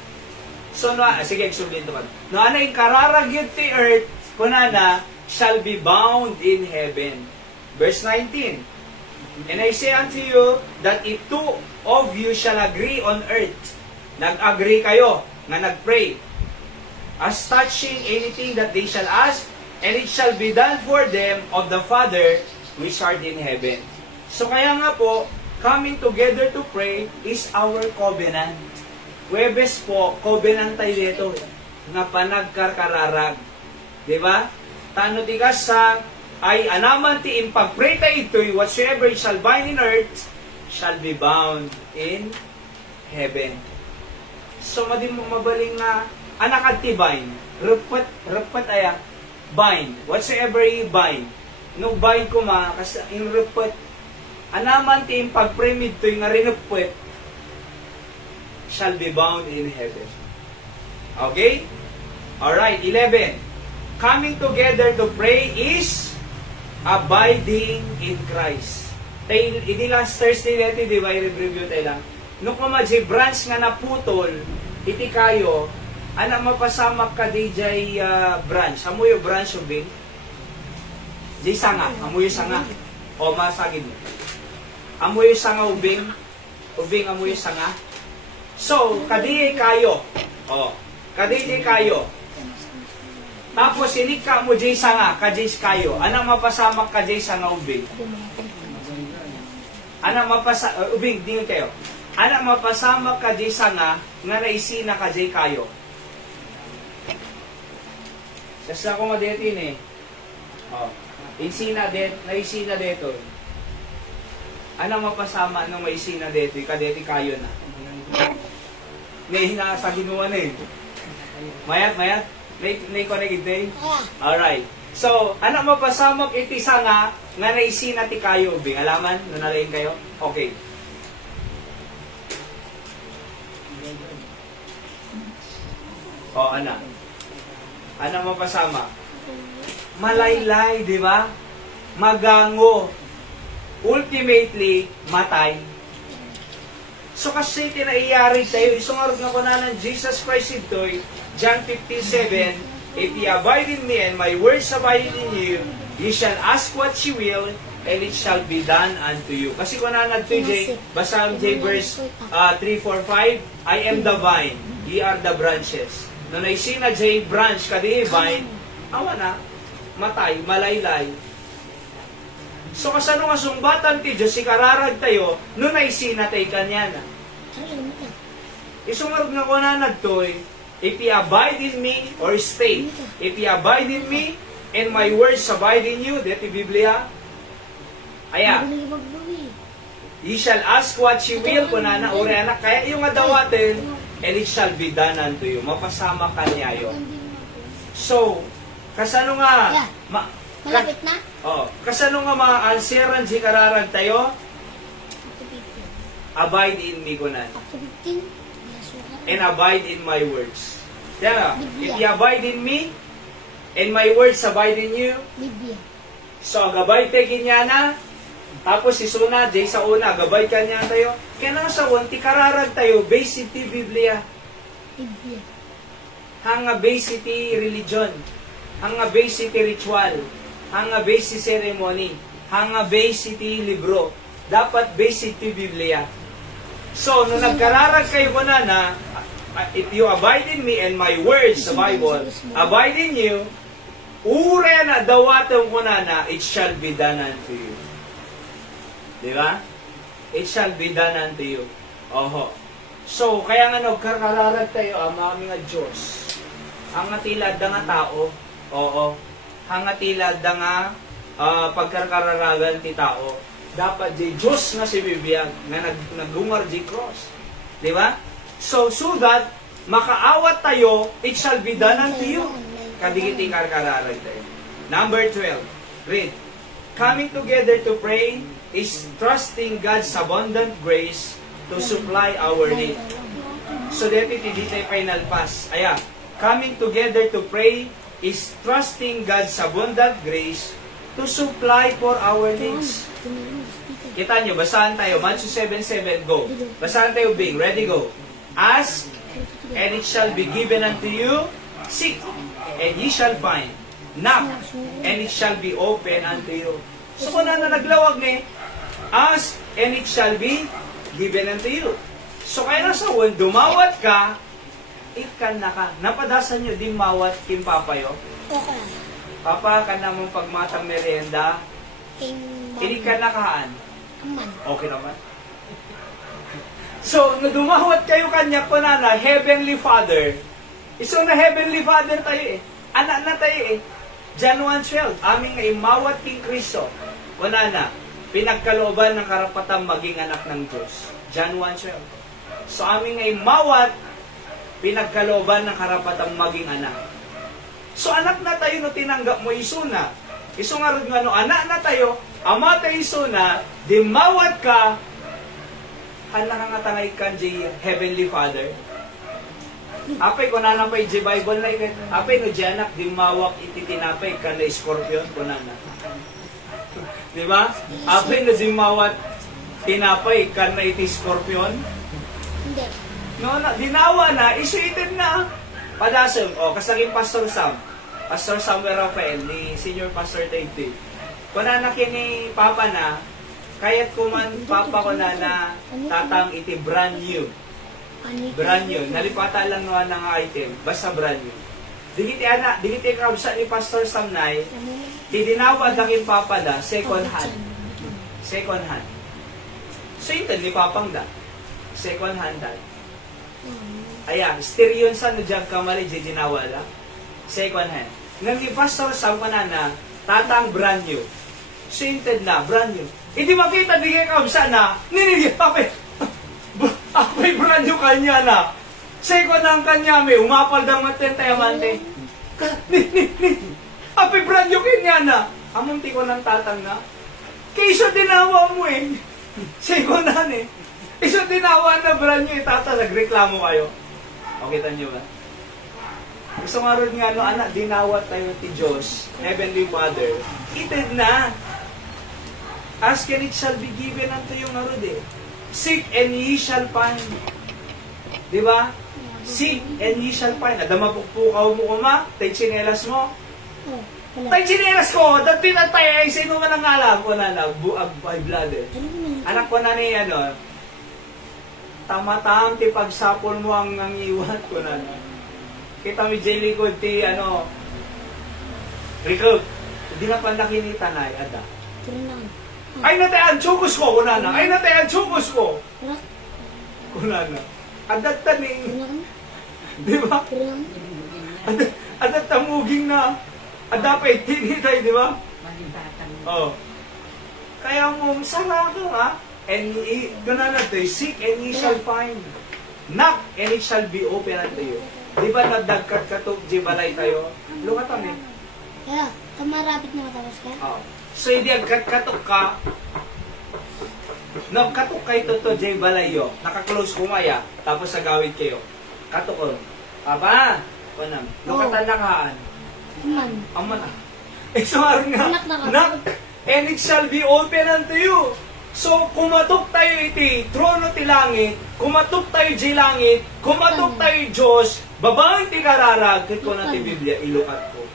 So, no, sige, explain to man. No ana ing kararagyud ti earth, kunana, shall be bound in heaven. Verse 19, And I say unto you, that if two of you shall agree on earth, nag-agree kayo, nga nag-pray, as touching anything that they shall ask, and it shall be done for them of the Father which art in heaven. So kaya nga po, coming together to pray is our covenant. Webes po, covenant tayo dito, nga panagkarkararag. Diba? Tano ti ka sa, ay anaman ti impag-pray tayo ito'y, whatsoever it shall bind in earth, shall be bound in heaven. So, madin mo mabaling nga, anak ti bind, repat aya, bind, whatsoever you bind, no bind ko kasi in repat, anaman ti impag-pray ito'y nga rinupet, shall be bound in heaven. Okay? Alright, 11. Coming together to pray is abiding in Christ. Tayo, hindi last Thursday natin, di ba, i-review tayo lang. Nung kumadji branch nga naputol, iti kayo, anak mapasamak ka di jay branch. Amoy yung branch ubing? Jay sanga, amoy yung sanga. O, masagin mo. Amoy yung sanga ubing? Ubing, amoy yung sanga. So, kadiyay kayo. O, kadiyay kayo. Tapos, sinika mo jay sanga, kadiyay kayo. Anak mapasamak ka jay sanga ubing? Anak ubing, di kayo. Anak mapasamak ka jay sanga, nga naisina ka jay kayo. Sasa ko madetin eh. O, naisina deto. Anak mapasama nung maisina deto, kadeti kayo na. May hinasa ginuwa na eh. Mayat? May connected day? Alright. So, anak mapasamak iti sanga, nga naisina ti kayo, bing. Alaman? Nunalain kayo? Okay. O, anak. Anak mapasama. Malaylay, di ba? Magango. Ultimately, matay. So kasi tinaiyari tayo, isungarog na ko na ng Jesus Christ ito'y, John 15:7, If ye abide in me and my words abide in you, ye shall ask what ye will, and it shall be done unto you. Kasi kung nanad to J, basa ang J verse 3, 4, 5, I am the vine, ye are the branches. No naisina J branch, kadi vine, awa na, matay, malaylay. So kasano nga sumbatan ti Diyos, ikararag tayo, no naisina tayo kanya na. Isungarog na ko na nagtoy, if ye abide in me, or stay, if ye abide in me, and my words abide in you, deti Biblia, aya, ye shall ask what ye will, kunana, uri anak, kaya yung adawatin, and it shall be done unto you. Mapasama kanya yun. So, kasano nga, Malapit na? Oh, kasano nga ma-answeran si kararag tayo? Abide in me kunan. And abide in my words. Kaya, if you abide in me, and my words abide in you, so, gabay tayo kinyana, tapos isuna, jay sa una, gabay kanya tayo, kaya na sa wanti kararag tayo, basic ti Biblia. Hanga basic ti religion. Hanga basic ti ritual. Hanga basic ceremony, hanga basic ti libro, dapat basic ti Biblia. So, nung nagkararag kayo ko na, if you abide in me and my words sa Bible, abide in you, ure na dawatan ko na, it shall be done unto you. Di ba? It shall be done unto you. Oho. So, kaya nga nagkararag tayo, mga Diyos, ang tilad nga tao, oo, hanga tilad nga pagkararagan ti tao. Dapat di Diyos nga si bibiyag nga nagungar di cross. Di ba? So that makaawat tayo, it shall be done unto you. Kadigiti karkararag tayo. Number 12. Read. Coming together to pray is trusting God's abundant grace to supply our need. So dito tayo final pass. Aya, coming together to pray is trusting God's abundant grace to supply for our needs. Kita nyo, basahan tayo. Matthew 7:7, go. Basahan tayo, Bing. Ready, go. Ask, and it shall be given unto you. Seek, and ye shall find. Knock, and it shall be open unto you. So kung na naglawag ni, ask, and it shall be given unto you. So kaya nasa one, dumawat ka, ikan na ka. Napadasan nyo din mawat kim papayo. Okay. Papa, ka na mong pagmatang merienda, ini ka na kaan. Aman. Okay naman. So, nadumawat kayo kanya ko na Heavenly Father. Iso na Heavenly Father tayo eh. Anak na tayo eh. John 1:12, aming imawat king Kristo. Wala na, pinagkalooban ng karapatang maging anak ng Diyos. John 1:12. So, aming imawat, pinagkalooban ng karapatang maging anak. So, anak na tayo no tinanggap mo iso na. Iso nga rin nga no, anak na tayo, ama tayo iso na, dimawat ka, hala ka nga tangay ka, Heavenly Father. Apay ko na napay J Bible na ikan. Apay no janak dimawak iti tinapay ka na scorpion ko na na. Di ba? Apay no dimawat tinapay ka na iti scorpion. Hindi. No, na, dinawa na, isuitin na. Padasong, kasaging Pastor Sam. Pastor Samuel Rafael, ni Senior Pastor Taiti. Kung na kini Papa na, kaya't kuman Papa ko na tatang iti brand new. Brand new. Nalipata lang naman ng item. Basta brand new. Digiti kabsa ni Pastor Samnay, idinawad aking Papa da, second hand. Second hand. So ito, ni Papang da. Second hand da. Ayan, stereo sa nadyan kamali, dinawala. Second hand. Nang ni Pastor Sam na, tatang brand new. Sainted na, brand new. Hindi makita, di kayo kabsa na, ninigyan pa ako'y brand new kanya na. Second ang kanya, may umapal daw matin tayo mante. Ako'y brand new kanya na. Amunti ko ng tatang na. Kaysa dinawa mo eh. Second hand eh. Isa dinawa na brand new, tata, nagreklamo kayo. O, kita nyo ba? Gusto nga rin nga, no, anak, dinawat tayo ti Diyos, Heavenly Father. Ited na. Ask and it shall be given unto you nga rin eh. Seek and ye shall find. Diba? Seek and ye shall find. Adama pukaw mo kuma, tay chinelas mo. Tay chinelas ko, dati na tayo ay sino man ang alam ko na buag by blood eh. Anak ko na ni ano, tama-tam ti pagsapol mo ang iwan ko na. Kita mi jelly ko ti ano, Rico, hindi na pa nakinita na ada. Ay natayan chukos ko kunana. Ay natayan chukos ko. Kunana. Adat taning. Di ba? Adat tamuging na. Adapay tinitay, di ba? Oh. Kaya mo sara ka ha. And kunana tayo, seek and ye shall find. Knock and it shall be open unto you. Di ba nadagkat katok di balay tayo? Lukatan eh. Kaya, kamarapit na matapos ka? Oh. So, hindi agkat katok ka. Nagkatok kayo to Jay Balayo. Naka-close ko maya. Tapos sagawid kayo. Katok ko. Aba! Panam. Lukatan na kaan. Aman. Aman ah. Eh, so nga. Knock. And it shall be open unto you. So, kumatok tayo iti trono ti langit. Kumatok tayo di langit. Kumatok tayo Diyos. Babang ti kararag. Kit ko na ti Biblia. Ilukat ko.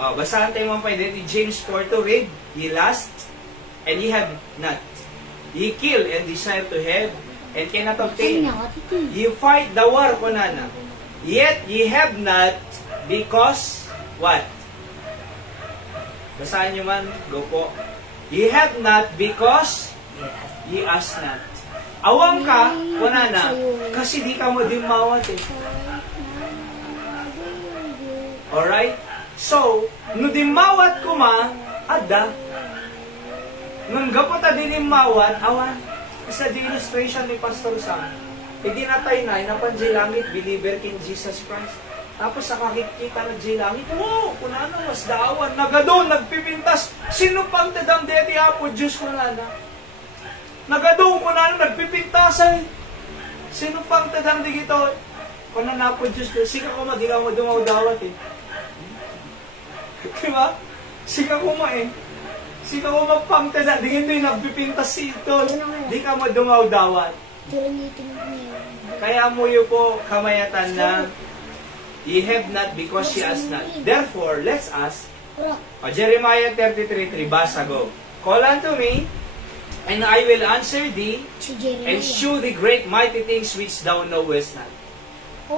Basahan tayo mga pwede. James 4 to read. Ye lust, and ye have not. Ye kill, and desire to have, and cannot obtain. Ye fight the war, kunana. Yet ye have not, because, what? Basahan nyo man, go po. Ye have not, because, ye ask not. Awang ka, kunana, kasi di ka mo din mawat eh. Alright? So, no dimawat ko ma, ada. Nung gapot a dinimawat, awan. Isa di illustration ni Pastor Sam. Hindi natay na, inapanjay langit, believer kin Jesus Christ. Tapos nakakikita na jay langit, wow, kunano, mas daawan, nagadon, nagpipintas. Sino pang tadang deti apo, Diyos ko na. Nagadon, kunano, nagpipintasan. Sino pang tadang di gito? Kunan na po Diyos ko, sika ko ma, di ka mo dumaw dawat eh. Diba? Sika ko ma eh. Sika ko mapang tadang, di gito yung nagpipintas si ito. Di ka mo dumaw dawat. Kaya mo yun po kamayatan na ye have not because ye ask not. Therefore, let's ask. Jeremiah 33:3, basa go. Call unto me, and I will answer thee, Si Jeremiah. and shew thee great mighty things which thou knowest not.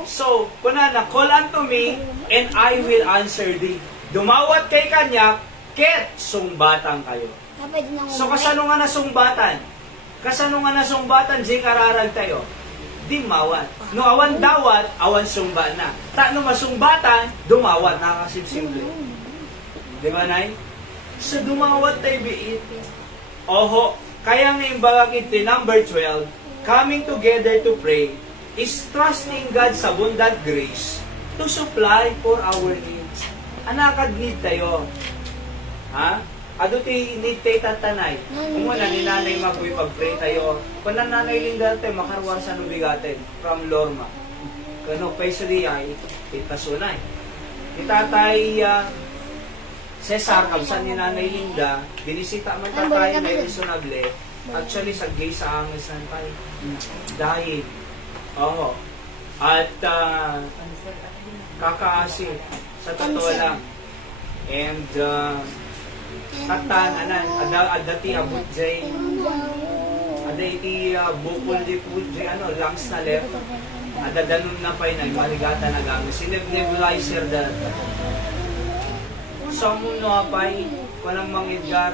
So, kunana, call unto me, and I will answer thee. Dumawat kay kanya, ket sumbatan kayo. Pwede na So, kasano nga nasumbatan? Kasano nga nasumbatan, jay kararag tayo? Di mawat. No, awan dawat, awan sumba na. Ta, no masumbatan, dumawat. Nakakasimsimple. Di ba, Nay? So, dumawat tayo biit. Oho, kaya nga yung bagakit number 12, coming together to pray, is trusting God sa abundant grace to supply for our needs. Anakad need tayo. Ha? Ado ti need tayo tatanay. Kung muna ni nanay mabuhay pag-pray tayo. Kung nanay linda tayo, makarwar sa nubigatin from Lorma. Kano, paiso di ay, itasunay. Ni tatay Cesar, kamsan ni nanay Linda, binisita man tatay na reasonable. Actually, sa gay sa angis ng tayo. Dahil, oho. At, kakaasi. Sa totoo lang. And, katan, anan, adati abot jay, adati bukol di po jay, lungs na left. Adadanon na pa'y nagmarigata nagamit. Sinebulizer that. Sa muno apay, walang mangidgar,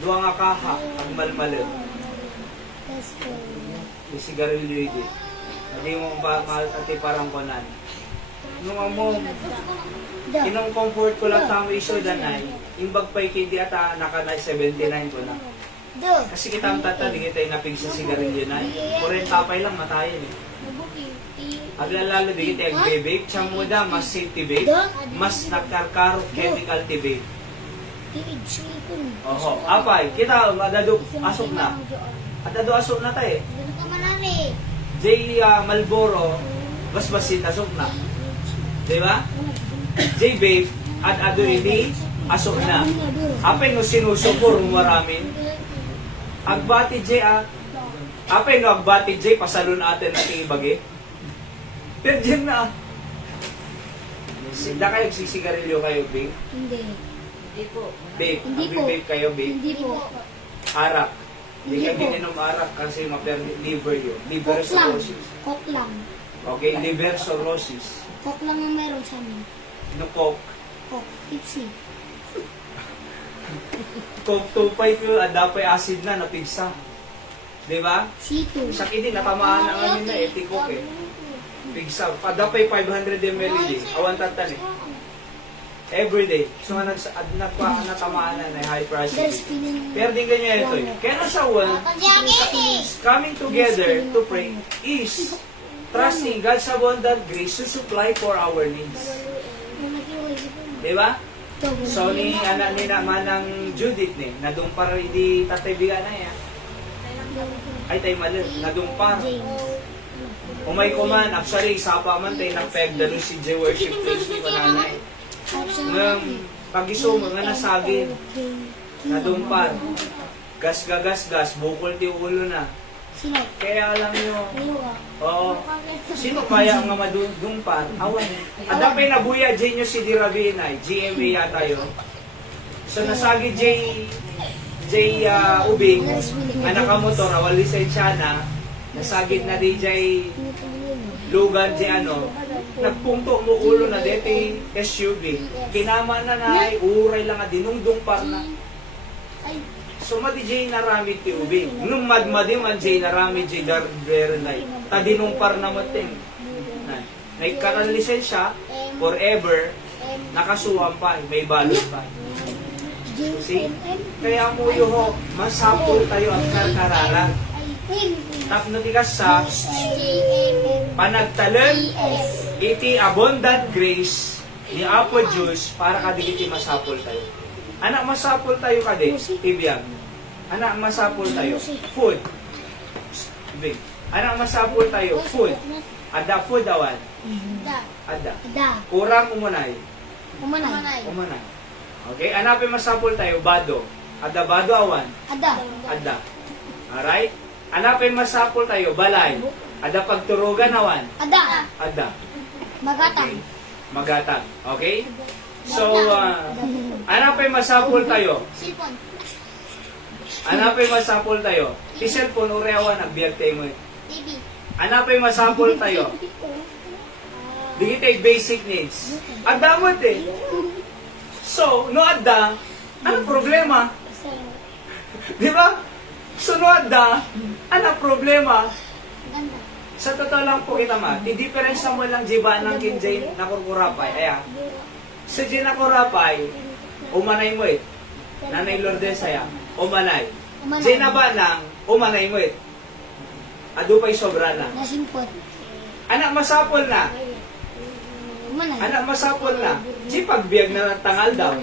duwa nga kaha, agmalmalib. Yung sigarilyo ito. Hindi mo mahal ati parang konan. Nung among, inong comfort ko lang tamo iso danay, yung bagpay kidi ata naka 79 ko na. Kasi kita ang tata, di kita yung napig sa sigarilyo na. 40 tapay lang matayin eh. Aglalalo di kita yung bebek, muda mas safety vape, mas nagkarkaro chemical ti vape. Oho, apay, kita adado asok na. Adado asok na tayo. Jay Malboro, mas basit asok na. Diba? Jay vape, at ado ini asok na. Apay no sinusupor maramin. Agbati Jay apay no agbati Jay pasalon atin nating ibagi. Pero dyan na. Da kayo sisigarilyo kayo, babe? Hindi. Hindi po. Babe, Hindi po. babe kayo, babe? Hindi po. Arak. Hindi Hindi ka po. gininom arak kasi liver yun. Liver Coke lang. cirrhosis. Coke lang. Okay, liver cirrhosis. Coke lang ang meron sa amin. No coke. Coke. Pepsi. Coke 2.5 yun, adapay acid na, napigsa. Diba? C2. Sakit din, natamaan na kami na etikok eh. Pigsa. Adapay 500 ml din. Awan tatan eh. Everyday. So, natamaan na high price. Pero din ganyan ito. Kaya na siya coming together to pray is trusting God's abundant grace to supply for our needs. Diba? So, ni anak ni naman ng Judith ni, nadumpar hindi tatay biga na yan. Ay, tayo malir. Nadumpar. Umay ko man, actually, isapa man tayo ng pegdalo si J Worship Place ni Pananay. Nang pag-isumo nga nasagin, nadumpar. Gas, bukol ti ulo na. Sino? Kaya alam nyo, Liwa. oo, sino kaya nga madumpar? Awan. Adapay na buya, J nyo si Dirabinay, GMA yata yun. So nasagi J Ubing, nga nakamotor, awal lisensya na, nasagit na DJ Lugan di nagpungto mo ulo na deti SUV. Kinama na na uray lang nga dinungdung par na. So DJ narami ti ubi. Nung madmadi man J narami J Darberenay. Tadinung par na mating. Nagkaroon lisensya forever Nakasuwam pa, may balot pa. See? JNM. Kaya mo ho, masapol tayo ang karkararan. Tapno tikas sa JNM. panagtalan, ES. iti abundant grace ni Apo Diyos para kadigiti masapol tayo. Anak masapol tayo kadi, ibiyag. Anak masapol tayo, food. Ibig. Anak masapol tayo, food. Ada food awan. Da. Ada. Da. Kurang umunay. Umanay. Umunay. Okay, anapin masapol tayo, bado. Ada bado awan. Ada. Ada. Alright? Anapin masapol tayo, balay. Ada pagturugan awan. Ada. Ada. Magatang. Okay. Magatag. Okay? So, anapin masapol tayo. Silpon. Anapin masapol tayo. Si cellphone, ureawan, nagbiyag tayo mo. TV. Anapin masapol tayo. Di kita basic needs. Ada mo eh. So, no ada, anong problema? Di ba? So, no ada, anong problema? Ganda. Sa totoo lang po kita ma, di diferensya mo lang jiba ng kinjay na kurkurapay. Aya, sa jay na kurapay, umanay mo eh. Nanay Lourdes saya, umanay. Jay na ba nang umanay mo eh. Ado pa'y sobra na. Nasimpot. Anak masapol na. Umanay. Anak masapol na. Di pagbiag na ng tangal daw.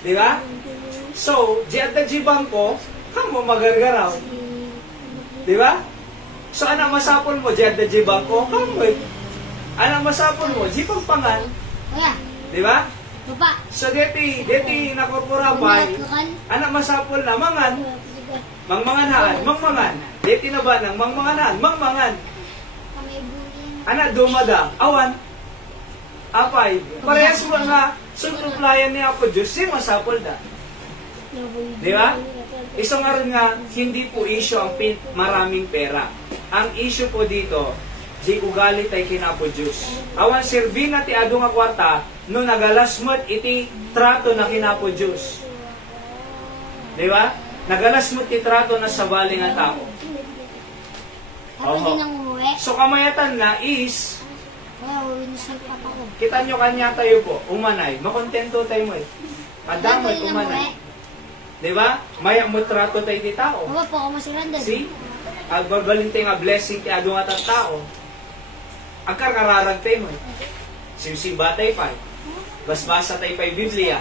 Di ba? So, di at na di bangko, kamo magargaraw. Di ba? So, anak masapol mo, di at na di bangko, kamo eh. Anak masapol mo, di pagpangan. Kaya. Di ba? Baba. So, deti nakurkurapay, anak masapol na, mangan. Mangmanganhaan, mangmangan. Deti na ba ng mangmanganhaan, mangmangan. Kami bullying. Anak dumada, awan. Apay, parehas mo nga, suntuplayan niya ako Diyos, si masapol na. Di ba? Isa nga rin nga, hindi po issue ang maraming pera. Ang issue po dito, di ugali tayo kinapo Diyos. Awan serbi na ti ado nga kwarta, no nagalasmot iti trato na kinapo Diyos. Di ba? Nagalasmot ti trato na sa bali nga tao. Ako Oho. din ang umuwi. So kamayatan na is, Kaya uwi na sa papa ko. kita nyo kanya tayo po, umanay, makontento tayo mo eh. Madamay, Ako din ang umanay. umuwi. Di ba? Maya mo trato tayo ti tao. Baba po ako masiranda. See? Agbabalin tayo nga blessing ti ado nga tao. Ang karkararag tayo mo eh. Simsimba tayo pa eh. Basbasa tayo pa Biblia.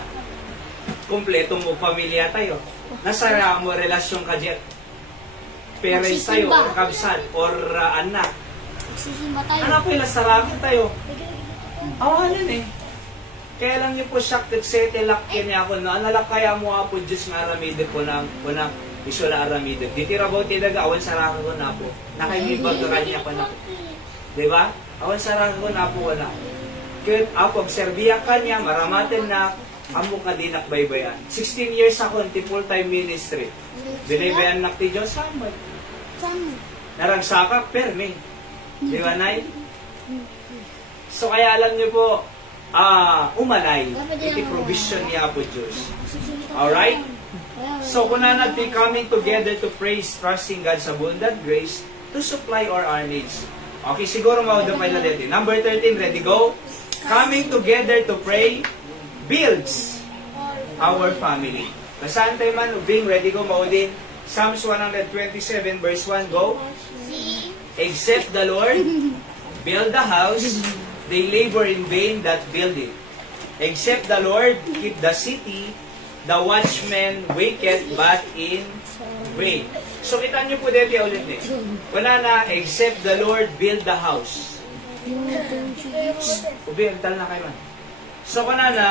Kompleto mo pamilya tayo. Nasara mo relasyon ka dyan. Parents tayo, or kabsat, or anak. Magsisimba tayo. Anak ko yung lasarapin tayo. Awalan eh. Kaya lang niyo po siya nagsetelak niya ako na analak kaya mo nga po Diyos nga aramide po ng isula aramide. Ditirabaw tinaga, awan sarang ko na po. Nakaimibag ka kanya pa na po. Diba? Awan sarang ko na po wala. Kaya ako, serbiya ka niya, maramatin na, amo ka din nakbaybayan. 16 years ako, in full-time ministry. Binibayan nak ti Diyos, samay. Saan? Naragsaka, permi. Di ba, Nay? So, kaya alam niyo po, umanay, iti provision niya po Diyos. Alright? So, kung na natin coming together to praise, trusting God's abundant grace to supply all our needs. Okay, siguro maudapay na dito. Number 13, ready, go? Coming together to pray builds our family. Nasaan tayo man, being ready, go, maudin. Psalms 127 verse 1, go. Si. Except the Lord build the house, they labor in vain that build it. Except the Lord keep the city, the watchman waketh but in vain. So kita nyo po dito ulit eh. Wala na, except the Lord build the house. Ubi, agtal na kayo man. So kuna na,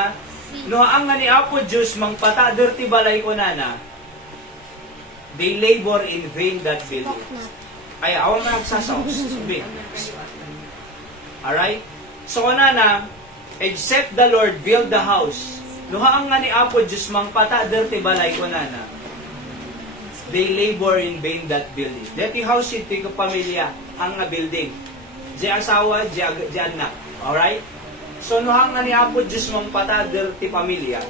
no ang nga ni Apo Diyos, mangpatader ti balay ko na, they labor in vain that build it. Ay, awan na nagsasaos. Ubi. Alright? So kuna na, except the Lord build the house, no ang nga ni Apo Diyos, mangpatader ti balay ko na, they labor in vain that build it. Dati house ito yung pamilya, ang nga building. Di asawa, di anak. Alright? So, nohang na ni Apo Diyos mong patader ti pamilya,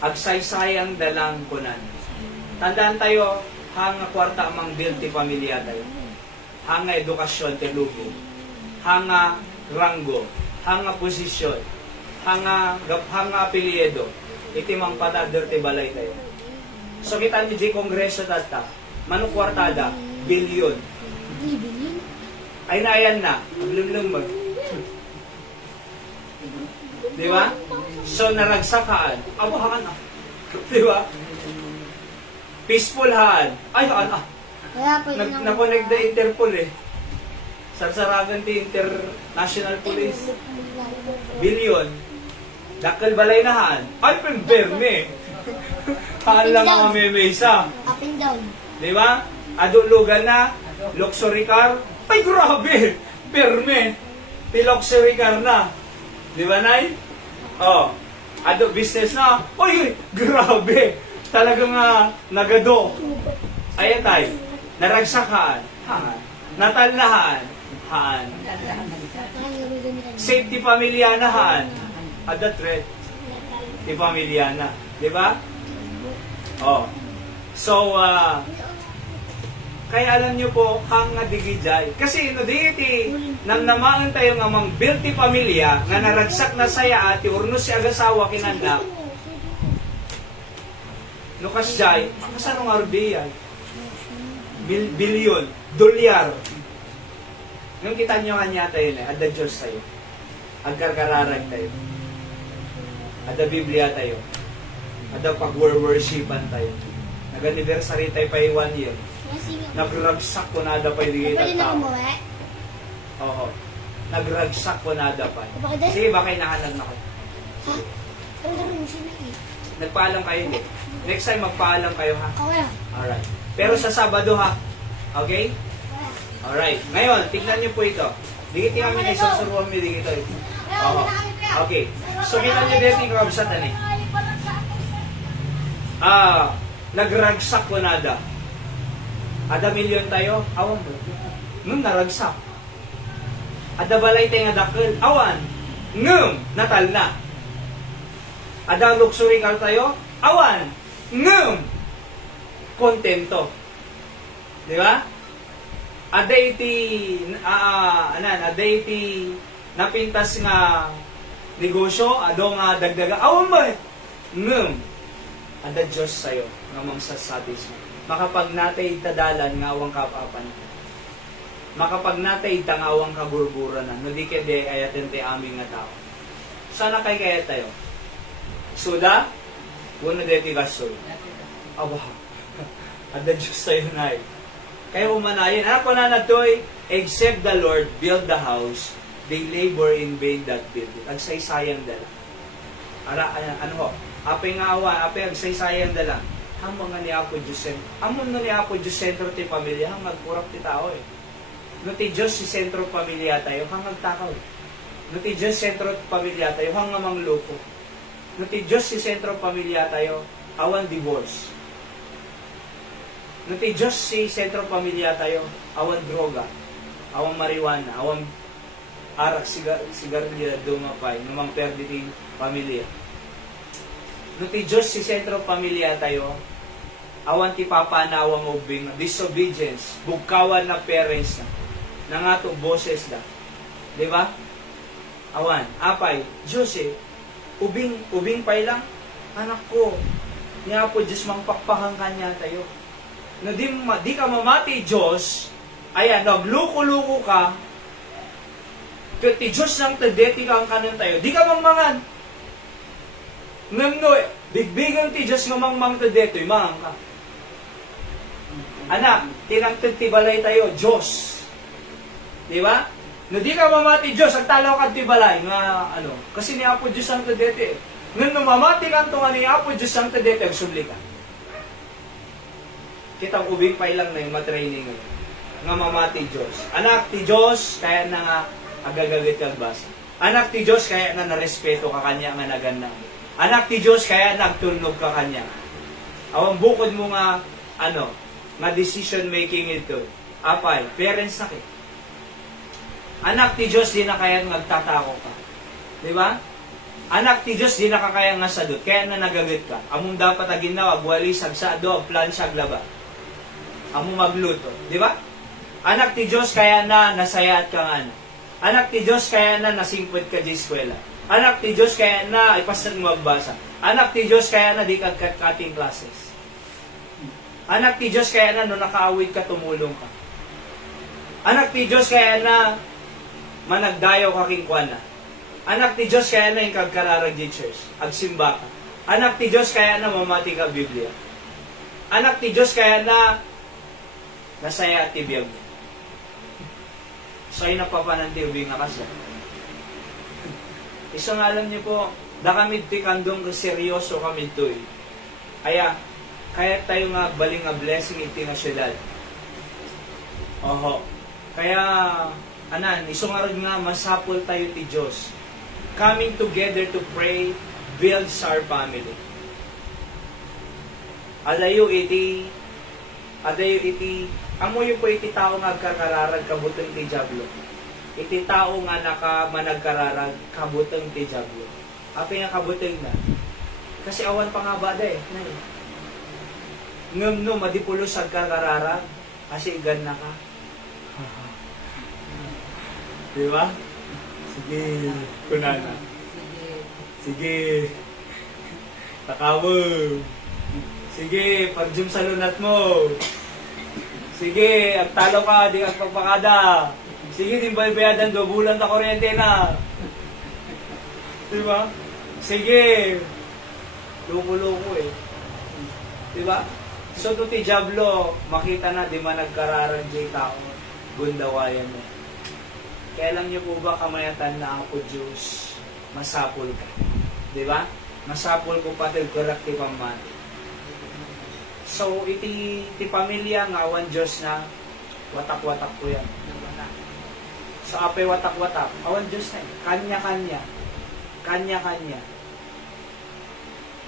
agsaysayang dalang kunan. Tandaan tayo, hanga kwarta amang build ti pamilya tayo. Hanga edukasyon ti lubo. Hanga ranggo. hanga posisyon, hanga apelyido, iti mang patader ti balay tayo. So kita ni di kongreso tata, manong kwartada, bilyon. Bibilin. Ay nayan na, maglumlum mag. Di ba? So naragsakaan, abuhaan na. Di ba? Peaceful haan, ay haan ah. Kaya pwede Na-connect na Interpol eh. Sarsaragan ti International Police. Bilyon. Dakal balay na haan. Ay, pemberme. Haan lang ang mamemesa. Up and down. Di ba? Adulugan na. Luxury car. Ay, grabe. Perme. Ti luxury car na. Di ba, Nay? Oh. Ado business na. Ay, grabe. Talagang nagado. Ayan tayo. Naragsakaan. Haan. Natalnahan. Haan. Safety pamilyanahan. Ada threat. Di pamilyana. Di ba? Oh. So, kaya alam nyo po, hang nga digijay. Kasi no di namnamaan tayo nga mang build ti pamilya, nga naragsak na saya ati, urno si agasawa kinanda. No kasjay, kasano nga rubiyay? Bilyon, dolyar. Nung kita nyo kanya tayo na, ada Diyos tayo. Agkarkararag tayo. Ada Biblia tayo. Ada pag-worshipan tayo. Nag-anniversary tayo pa 1 year. Nagragsak ko na ada pa yung Pwede na tao. kumuha. Oo. Nagragsak ko na ada pa. Bakit? Sige, baka inahanan na ko. Ha? Pero gano'n sila eh. Nagpaalam kayo, hindi. Next time, magpaalam kayo, ha? Okay. Alright. Pero sa Sabado, ha? Okay? Alright. Ngayon, tignan niyo po ito. Dikit yung kami na isusuruan mo dito. Oo. Okay. So, kita niyo dito yung kabsatan eh. Nagragsak ko na ada. Ada milyon tayo, awan mo. Nung naragsak. Ada balay tayo nga dakil, awan. Ngum, natal na. Ada luxury car tayo, awan. Ngum, kontento. Di ba? Ada iti, ada iti napintas nga negosyo, ado nga dagdaga, awan mo. Ngum, ada Diyos sa'yo, nga mamsasatis mo. Makapag natay tadalan nga awang kapapan. Makapag natay tangawang kaburburan na. No di kede ayatin ti aming nga tao. Sana kay kaya tayo? Suda? Una deti gasol. Aba. Ada Diyos sa'yo na eh. Kaya umanayin. Ako na natoy, except the Lord build the house, they labor in vain that build it. Agsay-sayang dala. Ano ho? Apay nga awa, apay agsay-sayang dala. Hamang nga ni Apo Diyos, amon nga ni Apo Diyos sentro ti pamilya, hang nagkurap ti tao eh. No ti Diyos si sentro pamilya tayo, hang nagtakaw. No ti Diyos sentro pamilya tayo, hang nga mangloko. No ti Diyos si sentro pamilya tayo, awan divorce. No ti Diyos si sentro pamilya tayo, awan droga, awan marijuana, awan arak sigarilya dumapay, namang perdi ti pamilya. No ti Diyos si sentro pamilya tayo, awan ti papa na awang ubing, disobedience, bugkawan na parents na nga to boses na. Di ba? Awan, apay, Diyos eh, ubing pay lang, anak ko, niya po Diyos mangpakpahang kanya tayo. Na di ka mamati Diyos, ayan, nagluko-luko ka, pero ti Diyos nang tadeti ka ang kanan tayo, di ka mangmangan. Ngam no, bigbigan ti Diyos nga mangmang tadetoy, mahang ka. Anak, tinangtid ti balay tayo, Diyos. Di ba? No di ka mamati Diyos, ang talaw ka ti balay, nga ano, kasi ni Apo Diyos ang tadete. Ngam no mamati ka ito nga ni Apo Diyos ang tadete, subli ka. Kitang ubing pa ilang na yung matraining nga mamati Diyos. Anak ti Diyos, kaya na nga agagagit kang basa. Anak ti Diyos, kaya na narespeto ka kanya nga naganda. Anak ti Diyos, kaya nagtulnog ka kanya. Awang bukod mo nga, nga decision making ito. Apay, parents na kayo. Anak ti Diyos, di na kaya nagtatako ka. Di ba? Anak ti Diyos, di na kakaya nga sadot. Kaya na nagagit ka. Among dapat aginaw, agwali, sagsado, plansya, aglaba. Among magluto. Di ba? Anak ti Diyos, kaya na nasaya at kang anak. Anak ti Diyos kaya na nasingpit ka di eskwela. Anak ti Diyos kaya na ipasag magbasa. Anak ti Diyos kaya na di kating classes. Anak ti Diyos kaya na no nakaawid ka tumulong ka. Anak ti Diyos kaya na managdayaw ka kingkwana. Anak ti Diyos kaya na yung kagkararag di church. Agsimba ka. Anak ti Diyos kaya na mamati ka Biblia. Anak ti Diyos kaya na nasaya at tibiyag mo. Sa'yo napapanantiwing nga kasi. Isang alam niyo po, da kami ti kandong seryoso kami to eh. Kaya tayo nga baling nga blessing iti nga syudad. Oho. Kaya, isungarod nga masapol tayo ti Diyos. Coming together to pray builds our family. Adayo iti, amoy po iti tao nga agkakararag kabutong ti Diablo. Iti tao nga managkararag kabutong ti Diablo. Api nga kabutong na. Kasi awan pa nga ba da eh. Ngam no, madipulos agkakararag. Kasi igan na ka. Di ba? Sige, kunana. Sige. Takawo. Sige, pag-zoom sa lunat mo. Sige, agtalo ka, di kang pagpakada. Sige, di ba ibayadan 2 bulan na kuryente na. Diba? Sige. Loko-loko eh. Diba? So, to ti Diablo, makita na, di man nagkararang di tao. Gundawayan mo. Kaya alam niyo po ba, kamayatan na ako Diyos, masapol ka. Diba? Masapol ko pati corrective ang man. So, iti pamilya nga awan Diyos na watak-watak ko yan. So, apay watak-watak. Awan Diyos na eh. Kanya-kanya. Kanya-kanya.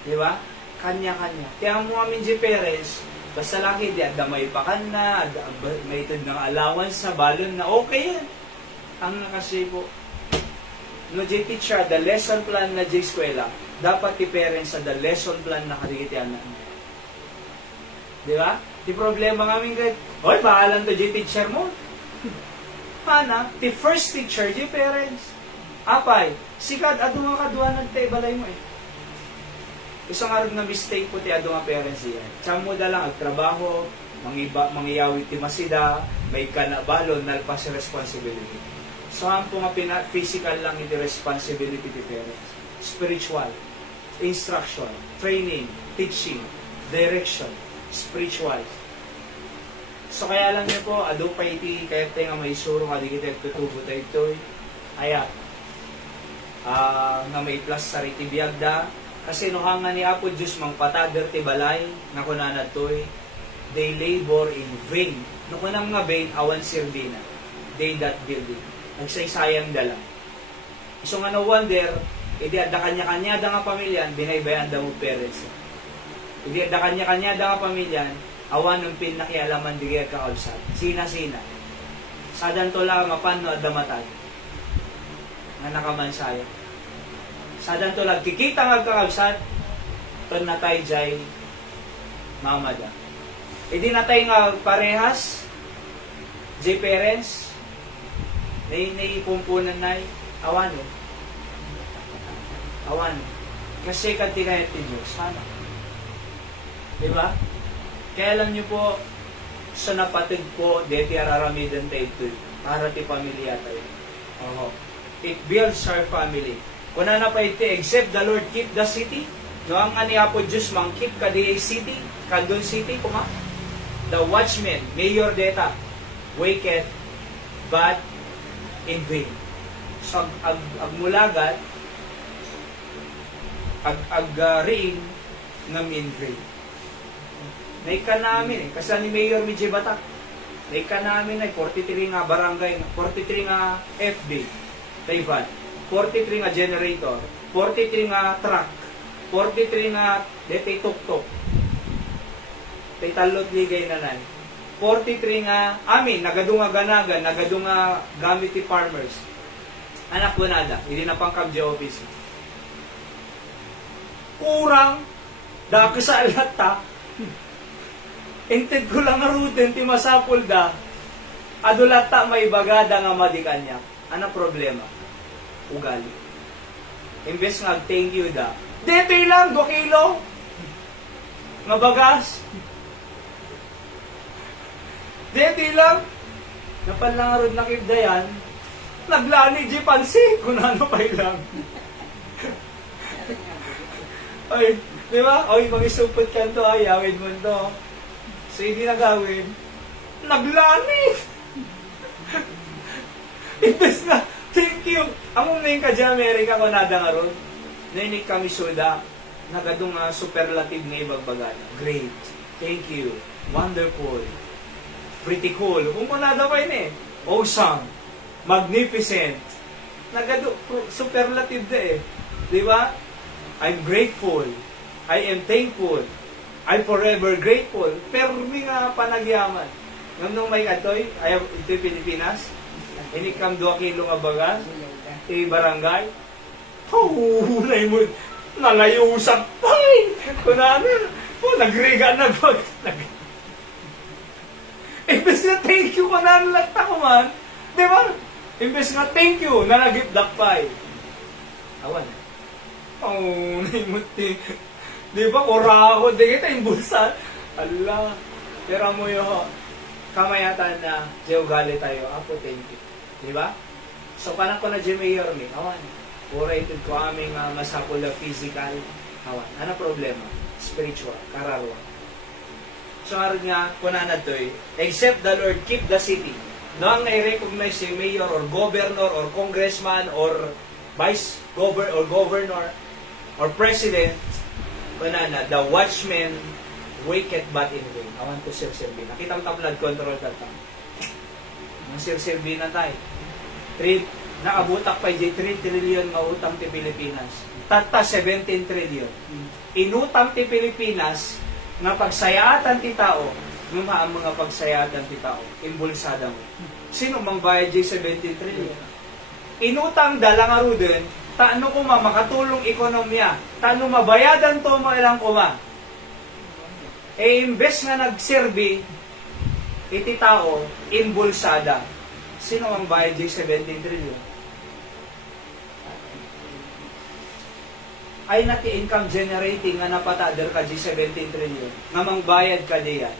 Di ba? Kanya-kanya. Kaya mo amin si parents, basta laki di adamay pa ka na, may itod ng allowance sa balon na okay yan. Ang kasi po, no J teacher, the lesson plan na J eskwela, dapat ti parents sa the lesson plan na kadikitian na. Di ba? Di problema nga min kahit, oy, baalan to J teacher mo. Pana, ti first teacher, J parents. Apay, sikad, ado nga kaduanan te, balay mo eh. Isang arag na mistake po ti ado nga parents yan. Tsam mo da lang, agtrabaho, mangiyawi ti masida, may kanabalon, nalpas responsibility. So, ang po nga physical lang iti responsibility ti parents. Spiritual, instruction, training, teaching, direction, spiritual. So, kaya lang niyo po, ado pa iti, kaya tayo nga may suro ka, di kita tutubo tayo ito. Nga may plus sa riti biyagda. Kasi no nga ni Apo Diyos, mang patader ti balay, na kunanad to'y, they labor in vain. No kunang nga vain, awan sirdina. They that build it. Nagsaysayang dala. So nga no wonder, hindi adda kanya-kanya da nga pamilyan, binaybayan da mo parents. Hindi adda kanya-kanya da nga pamilyan, awan ng pinakialaman di kaya kakalsat. Sina-sina. Sadan to lang mapano adda matay. Nga nakamansaya. Sadan to lang, kikita nga kakalsat, ton natay jay mamada. Hindi natay nga parehas, jay parents, naipumpunan na awan eh. Awan. Kasi katinayat ni Diyos. Sana. Diba? Kaya alam niyo po, sa napatid po, deti araramidan tayo ito. Para ti pamilya tayo. It builds our family. Kung na pa iti, except the Lord keep the city, no ang aniya po Diyos mang keep ka di city, kandun city, kuma. The watchman, mayor deta, waketh, but in vain. So, agmulagat, ag-ring ng in vain. Naika namin eh, kasi ni Mayor Midji Batak, naika namin ay 43 nga barangay, 43 nga FB, Taiwan, 43 nga generator, 43 nga truck, 43 nga detay tuk-tuk, tay talot ligay na nan, 43 nga, nagadunga ganagan, nagadunga gamit ti farmers. Anak ko nada, hindi na pangkab di office. Kurang, daki sa alata, inted ko lang aruten ti masapul da, adulata may bagada nga madikanyak. Ano problema? Ugali. Imbes nga thank you da. Dito lang, 2 kilo. Nga bagas. Dito lang. Napalangarod na kibda yan. Naglani di pansi. Kung ano pa lang. Ay, di ba? Ay, mag-isupot ka to. Ay, awid mo to. So, hindi nagawin. Naglani! Imbes na, thank you. Among na yung kadya Amerika ko nada nga ron. Nainig kami suda. Nagadong superlative na ibagbagan. Great. Thank you. Wonderful. Pretty cool. Kung kunada pa yun eh. Awesome. Magnificent. Nagado, superlative na eh. Di ba? I'm grateful. I am thankful. I'm forever grateful. Pero hindi nga panagyaman. Nung may katoy, ayaw ito Pilipinas. Inikam 2 kilo nga bagas. Iti barangay. Hulay mo. Nalayusap pa eh. Kunano. Nagriga na bag. Imbes na thank you ko na nalagta ko man. Di ba? Imbes na thank you na nagipdak pa eh. Awan. Naimuti. Di ba? Ora ako. Di kita yung bulsa. Ala. Pero mo yung kamayatan na Diyogali tayo. Apo, thank you. Di ba? So, parang ko na Mayor ni. Awan. Ora ito ko aming masapol na physical. Awan. Ano problema? Spiritual. Kararwa. So, aron nga, kunanad to eh. Except the Lord, keep the city. No ang nai-recognize si mayor or governor or congressman or vice governor or president, kunana, the watchman waketh but in vain. Awan to sir-serbi. Nakita mo flood control tatang. Sir-serbi na tayo. Nakabutak pa yung 3 trillion na utang ti Pilipinas. Tata 17 trillion. Inutang ti Pilipinas nga pagsayaatan ti tao, mga pagsayaatan ti tao, imbulsada mo. Sino mang bayad di 17 trillion? Inutang dala nga ruden, taano ko makatulong ekonomiya, taano mabayadan to mo ilang kuma. Imbes nga nagserbi, iti tao, imbulsada. Sino mang bayad di 17 trillion? Ay nati income generating nga napatader ka di 17 trillion nga mangbayad ka diyan.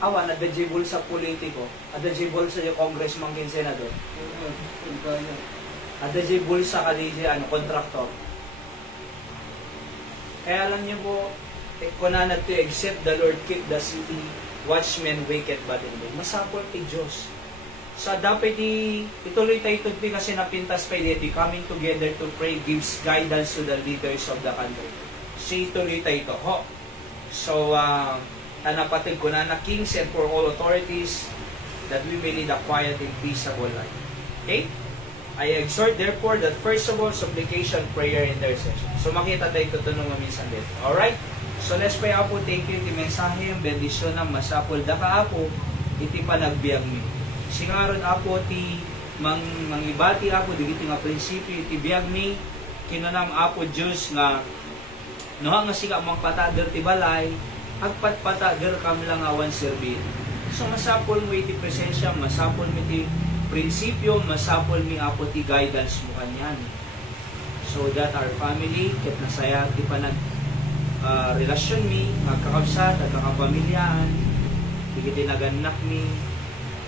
Awan, adajibol sa politiko, adajibol sa congressman kin senador, adajibol sa kadiji kontraktor. Kaya alam niyo po, kunanad to except the Lord keep the city, watchmen waketh but in vain. Masapol ti Diyos. Sa dapat ituloy tayo ito kasi napintas pa iti coming together to pray gives guidance to the leaders of the country. So ituloy tayo ito. Ho. So, tanapatid ko na kings and for all authorities that we may lead a quiet and peaceable life. Okay? I exhort therefore that first of all, supplication, prayer, intercession. So makita tayo ito ng minsan dito. Alright? So let's pray po. Thank you. Iti mensahe, bendisyon ng masapol. Daka po, iti panagbiang mi. Singaron apo ti mangibati apo digiti nga prinsipyo iti biag mi kinanam apo Dios nga noha nga sika mangpatader ti balay agpatpatader kam lang awan serbi. So masapol mo iti presensya, masapol mi ti prinsipyo, masapol mi apo ti guidance mo kanyan. So that our family ket nasaya ti panag relasyon mi magkakabsat at kakapamilyaan digiti naganak mi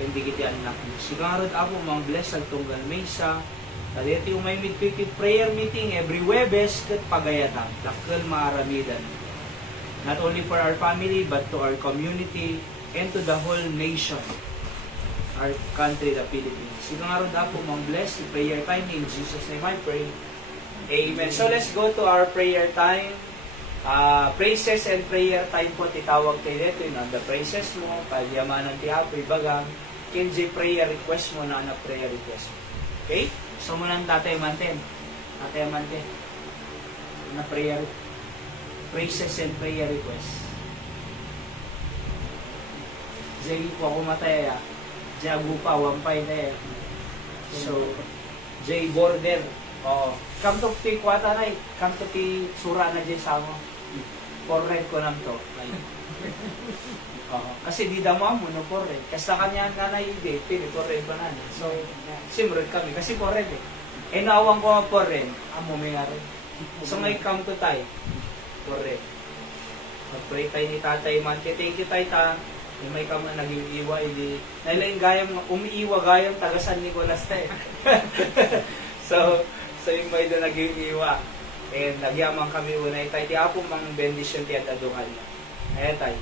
hindi kita anak mo. Sigarod ako mang bless ang tunggal mesa. Dati yung may midweek prayer meeting every Webes kat pagayatan. Dakkel maaramidan. Not only for our family but to our community and to the whole nation. Our country, the Philippines. Sigarod ako mang bless the prayer time in Jesus' name I pray. Amen. So let's go to our prayer time. Praises and prayer time po titawag tayo dito. The praises mo, palyamanan ti Apoy bagang kinji prayer request mo na prayer request mo. Okay? So munang Tatay Manten. Tatay Manten. Na prayer praises and prayer request. Jay po ako mataya. Jay agupa, wampay na So, Jay border. Oh, come to ti kwata na come to ti sura na Jay samo. for rent ko lang to. Kasi di dama mo, no, for rent. Kasi sa kanya nanay, hindi, pili, for rent pa nanay. So, simrod kami, kasi for rent eh. Eh, naawang ko nga for rent, amo may nga rin. So, ngayon come to tayo, for rent. Mag-pray tayo ni tatay man. Thank you tayo ta. Yung may kama naging iwa, hindi. Nailaing gayang, umiiwa gayang taga San Nicolas tayo. so yung may doon naging iwa. And nagyamang kami unay tayo. Ti apo mang bendisyon ti at aduhan na. Ayan tayo.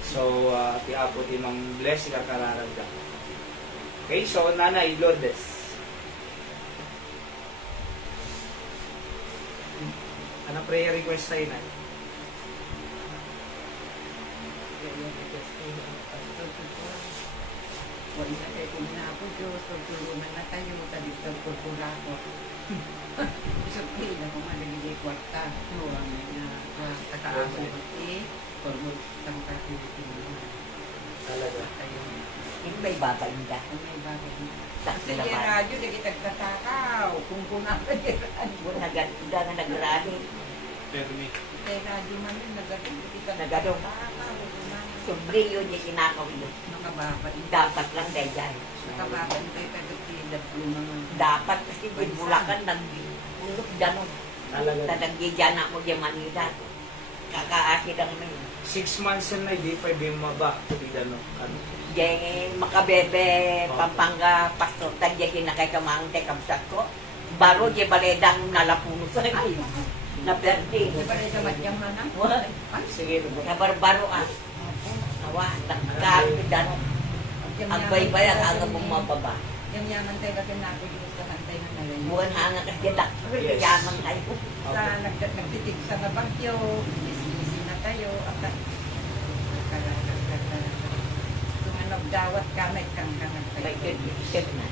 So, ti apo ti mang bless ka kararagda. Okay, so nanay, Lourdes. Ano prayer request tayo na? Wala na kayo kung na ako, Diyos, pagtulungan na tayo, talikod ko pula ko. Sabihin ako malagigay kwarta, no, ang kakaasa ko, kung mo isang kakilitin naman. Talaga. Tayo, Yung may bata yung da. kung may bagay na. Sakto Kasi yung naman. radyo, nagitagtatakaw, kung kunapa yung radyo. Kung naganda na nagrani, Permi. Kaya radyo man yun, Nagadong. sobre yun yung kinakaw yun. Nakababa, Dapat lang dahil dyan. nakababa yung kayo pagkakilap ko naman. Dapat kasi yung bulakan nag-ulok dyan. Talaga. Tadagya dyan ako dyan Manila. Kakaakit ang may. 6 months yun na, di pa bimaba. Hindi ano. Diyan makabebe, Pampanga, pastor, tadya kinakay kamang tekabsat ko. Baro diyan baledang nalapuno sa ay. Naperde. Di ba rin sa madyang manang? What? Sige, Nabarbaro ah. Nawa, nakakapit dano. Ang baybay ang aga mong mababa. Yung yaman tayo kasi natin dito sa hantay na nalayo. Buwan hanga kasi daktor, yaman tayo. Sa nagtitig sa nabagyo, isi na tayo, at tumanog dawat kamay kang kanag tayo. May good na.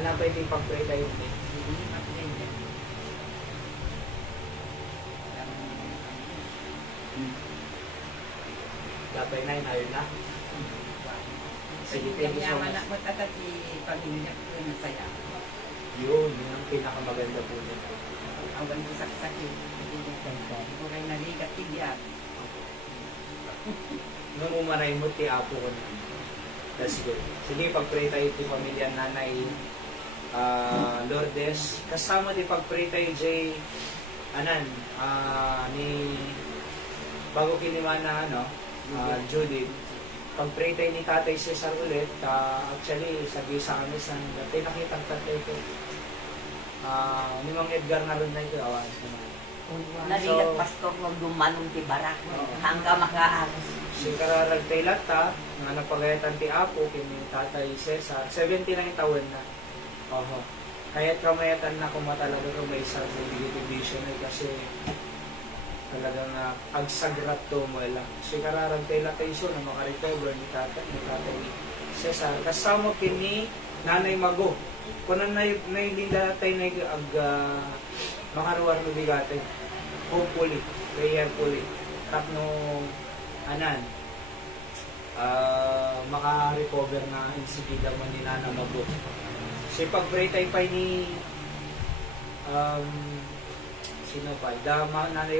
Alam pa yung pag-pray tayo. Hindi mapilay. Dapat na yun, ayun na. Sige, thank you so Yaman much. na mo tatati pamilya ko na saya. Yun ang pinakamaganda po niya. Awan mo saksakin. Buray na ligat tigyat. Nung umanay mo, ti apo ko na. That's good. Sige, pag-pray tayo ti pamilya nanay Lourdes. Kasama ti pag-pray tayo, Jay, ni bago kinimana, Judith. Pag-pray tayo ni Tatay Cesar ulit, actually, sabi sa amin, tayo nakitang tatay ko. Ni Mang Edgar na rin na ito, awan ko na. Naligat pastor ng dumanong ti bara. Hangga makaaras. Si Kararag tayo lata, nga napagayatan ti Apo, kini Tatay Cesar, 79 taon na. Oho. Kaya't kamayatan na kumatalaga kung may isang division kasi talagang agsagrat to mo lang. Si Kararag tayo lata iso na makarecover ni Tatay Cesar. Kasama kini Nanay Mago. Kung nailinda tayo na makaruwar no bigate. Hopefully, prayerfully. Tapno maka-recover na insipida man ni Nana Mago. Si pag-pray tayo pa ni sino pa? Nanay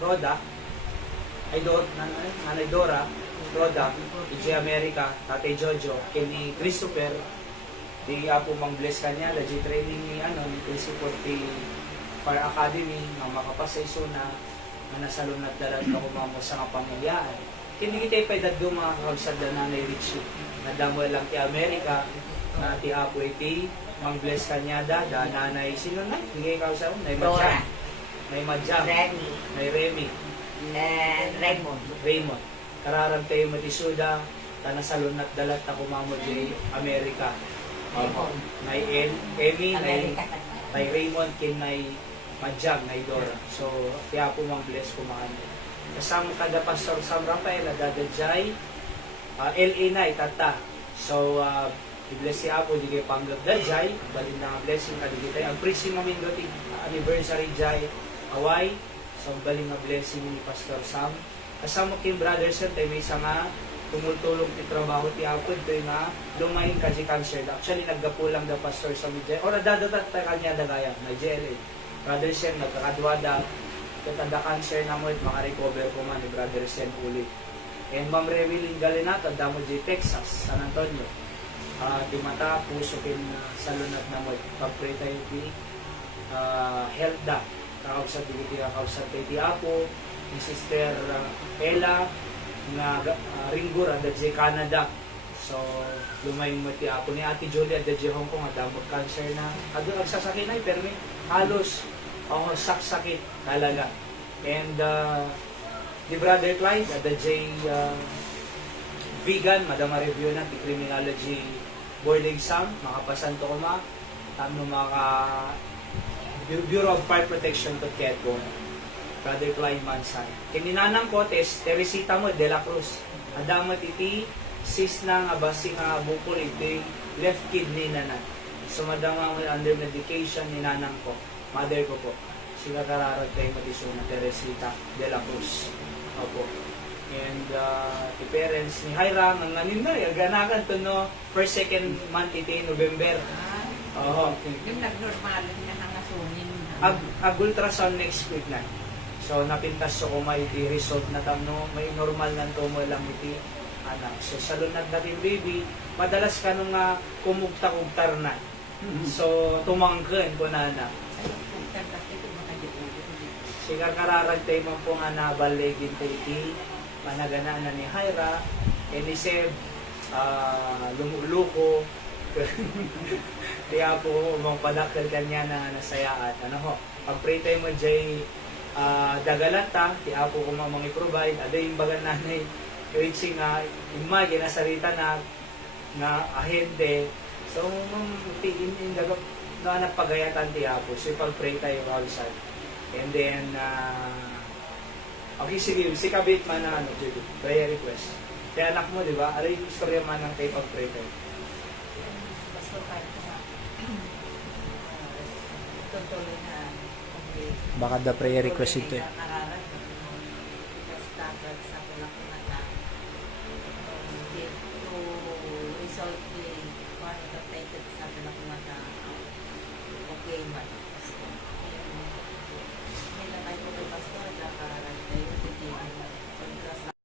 Roda ay Nanay Dora Roda, Ije America, Tatay Jojo, kini Christopher, di apo mang bless kanya, di training ni ni principal ti Fire Academy, nga makapasay so na nasalon at dalag na kumamo sa nga pamilyaan. Kini kita ipay dadyo mga kakagsad na Nanay Richie, na damo lang ti America, na ti apo iti, mang bless kanya da nanay, sino na? Bigay ka sa Nay Dora. Madjang. Nay Madjang. Remy. Nay Remy. And Raymond. Raymond. Kararang tayo matisuda, tanasalon at dalat na kumamo di Amerika. Nay Emmy, nay Amerika. Raymond, kin nay Madjang, nay Dora. So, kaya po mang bless kumakan. Kasama kada Pastor Sam Rafael, dadadjay, LA na itata. So, i-bless si Apo, di kayo panggap dadjay, balin na blessing ka di tayo. Ang preaching namin doon, anniversary jay, away, so balin na blessing ni Pastor Sam. Kasama kay Brother Sam, tayo may isang tumultulong ti trabaho ti Apo, ito na lumayin ka di cancer. Actually, naggapulang da Pastor Sam jay, o nadadatat ta kanya dagaya, na JLA. Brother Sam, nagkakadwada, Katanda cancer na mo, makarecover ko man ni Brother Sen ulit. And Ma'am Rewilin Galinato, Damo J, Texas, San Antonio. Di mata, puso kin sa lunat na mo, pag-pray tayo di, health da. Kakausap di Apo, ni Sister Ella, nga Ringur, at J, Canada. So, lumayin mo ti Apo ni Ate Julia, at J, Hong Kong, at Damo cancer na. Adun, nagsasakit na, pero may halos, sakit talaga. And di Brother Clyde, at the J vegan, madama review na, di criminology board exam, makapasanto ko maka Bureau of Fire Protection to Quezon. Brother Clyde Mansan. Kininanang ko, Teresita mo, De La Cruz. Adama titi, sis na nga basi nga bukol, iti left kidney na na. So madama mo under medication, ninanang ko. Mother ko po. Sila kararag tayo matisuna, Teresita De La Cruz. Opo. And the parents ni Hiram, ang nanin na, ganakan to no, first, second month iti November. Oo. Yung nag-normal na nangasunin. Ultrasound next week na. So napintas so kung may iti result na tamno, may normal na tumo lang iti anak. So sa lunag natin baby, madalas ka nung kumugta-kugtar na. So tumangken ko na anak. Siya kararag tayo man po nga nabaligin tayo iti panaganaan na ni Hyra, Eliseb, lumuluko, kaya po umang padakal kanya na nasayaan. Ano ho, pag-pray tayo mo jay dagalata, kaya po kung mga provide, ada yung bagan nanay, yung nga, ima, ginasarita na ahente. So, in na napagayatan ti Apo. So, pag-pray tayo outside. And then, okay, sige, si Kabit man na, prayer request. Kaya anak mo, di ba? Ano yung istorya man ng kayo pag-pray tayo? Basta kahit tutuloy na. Baka the prayer request ito eh. Nakararan. Basta sa kulang-kulang na. To result the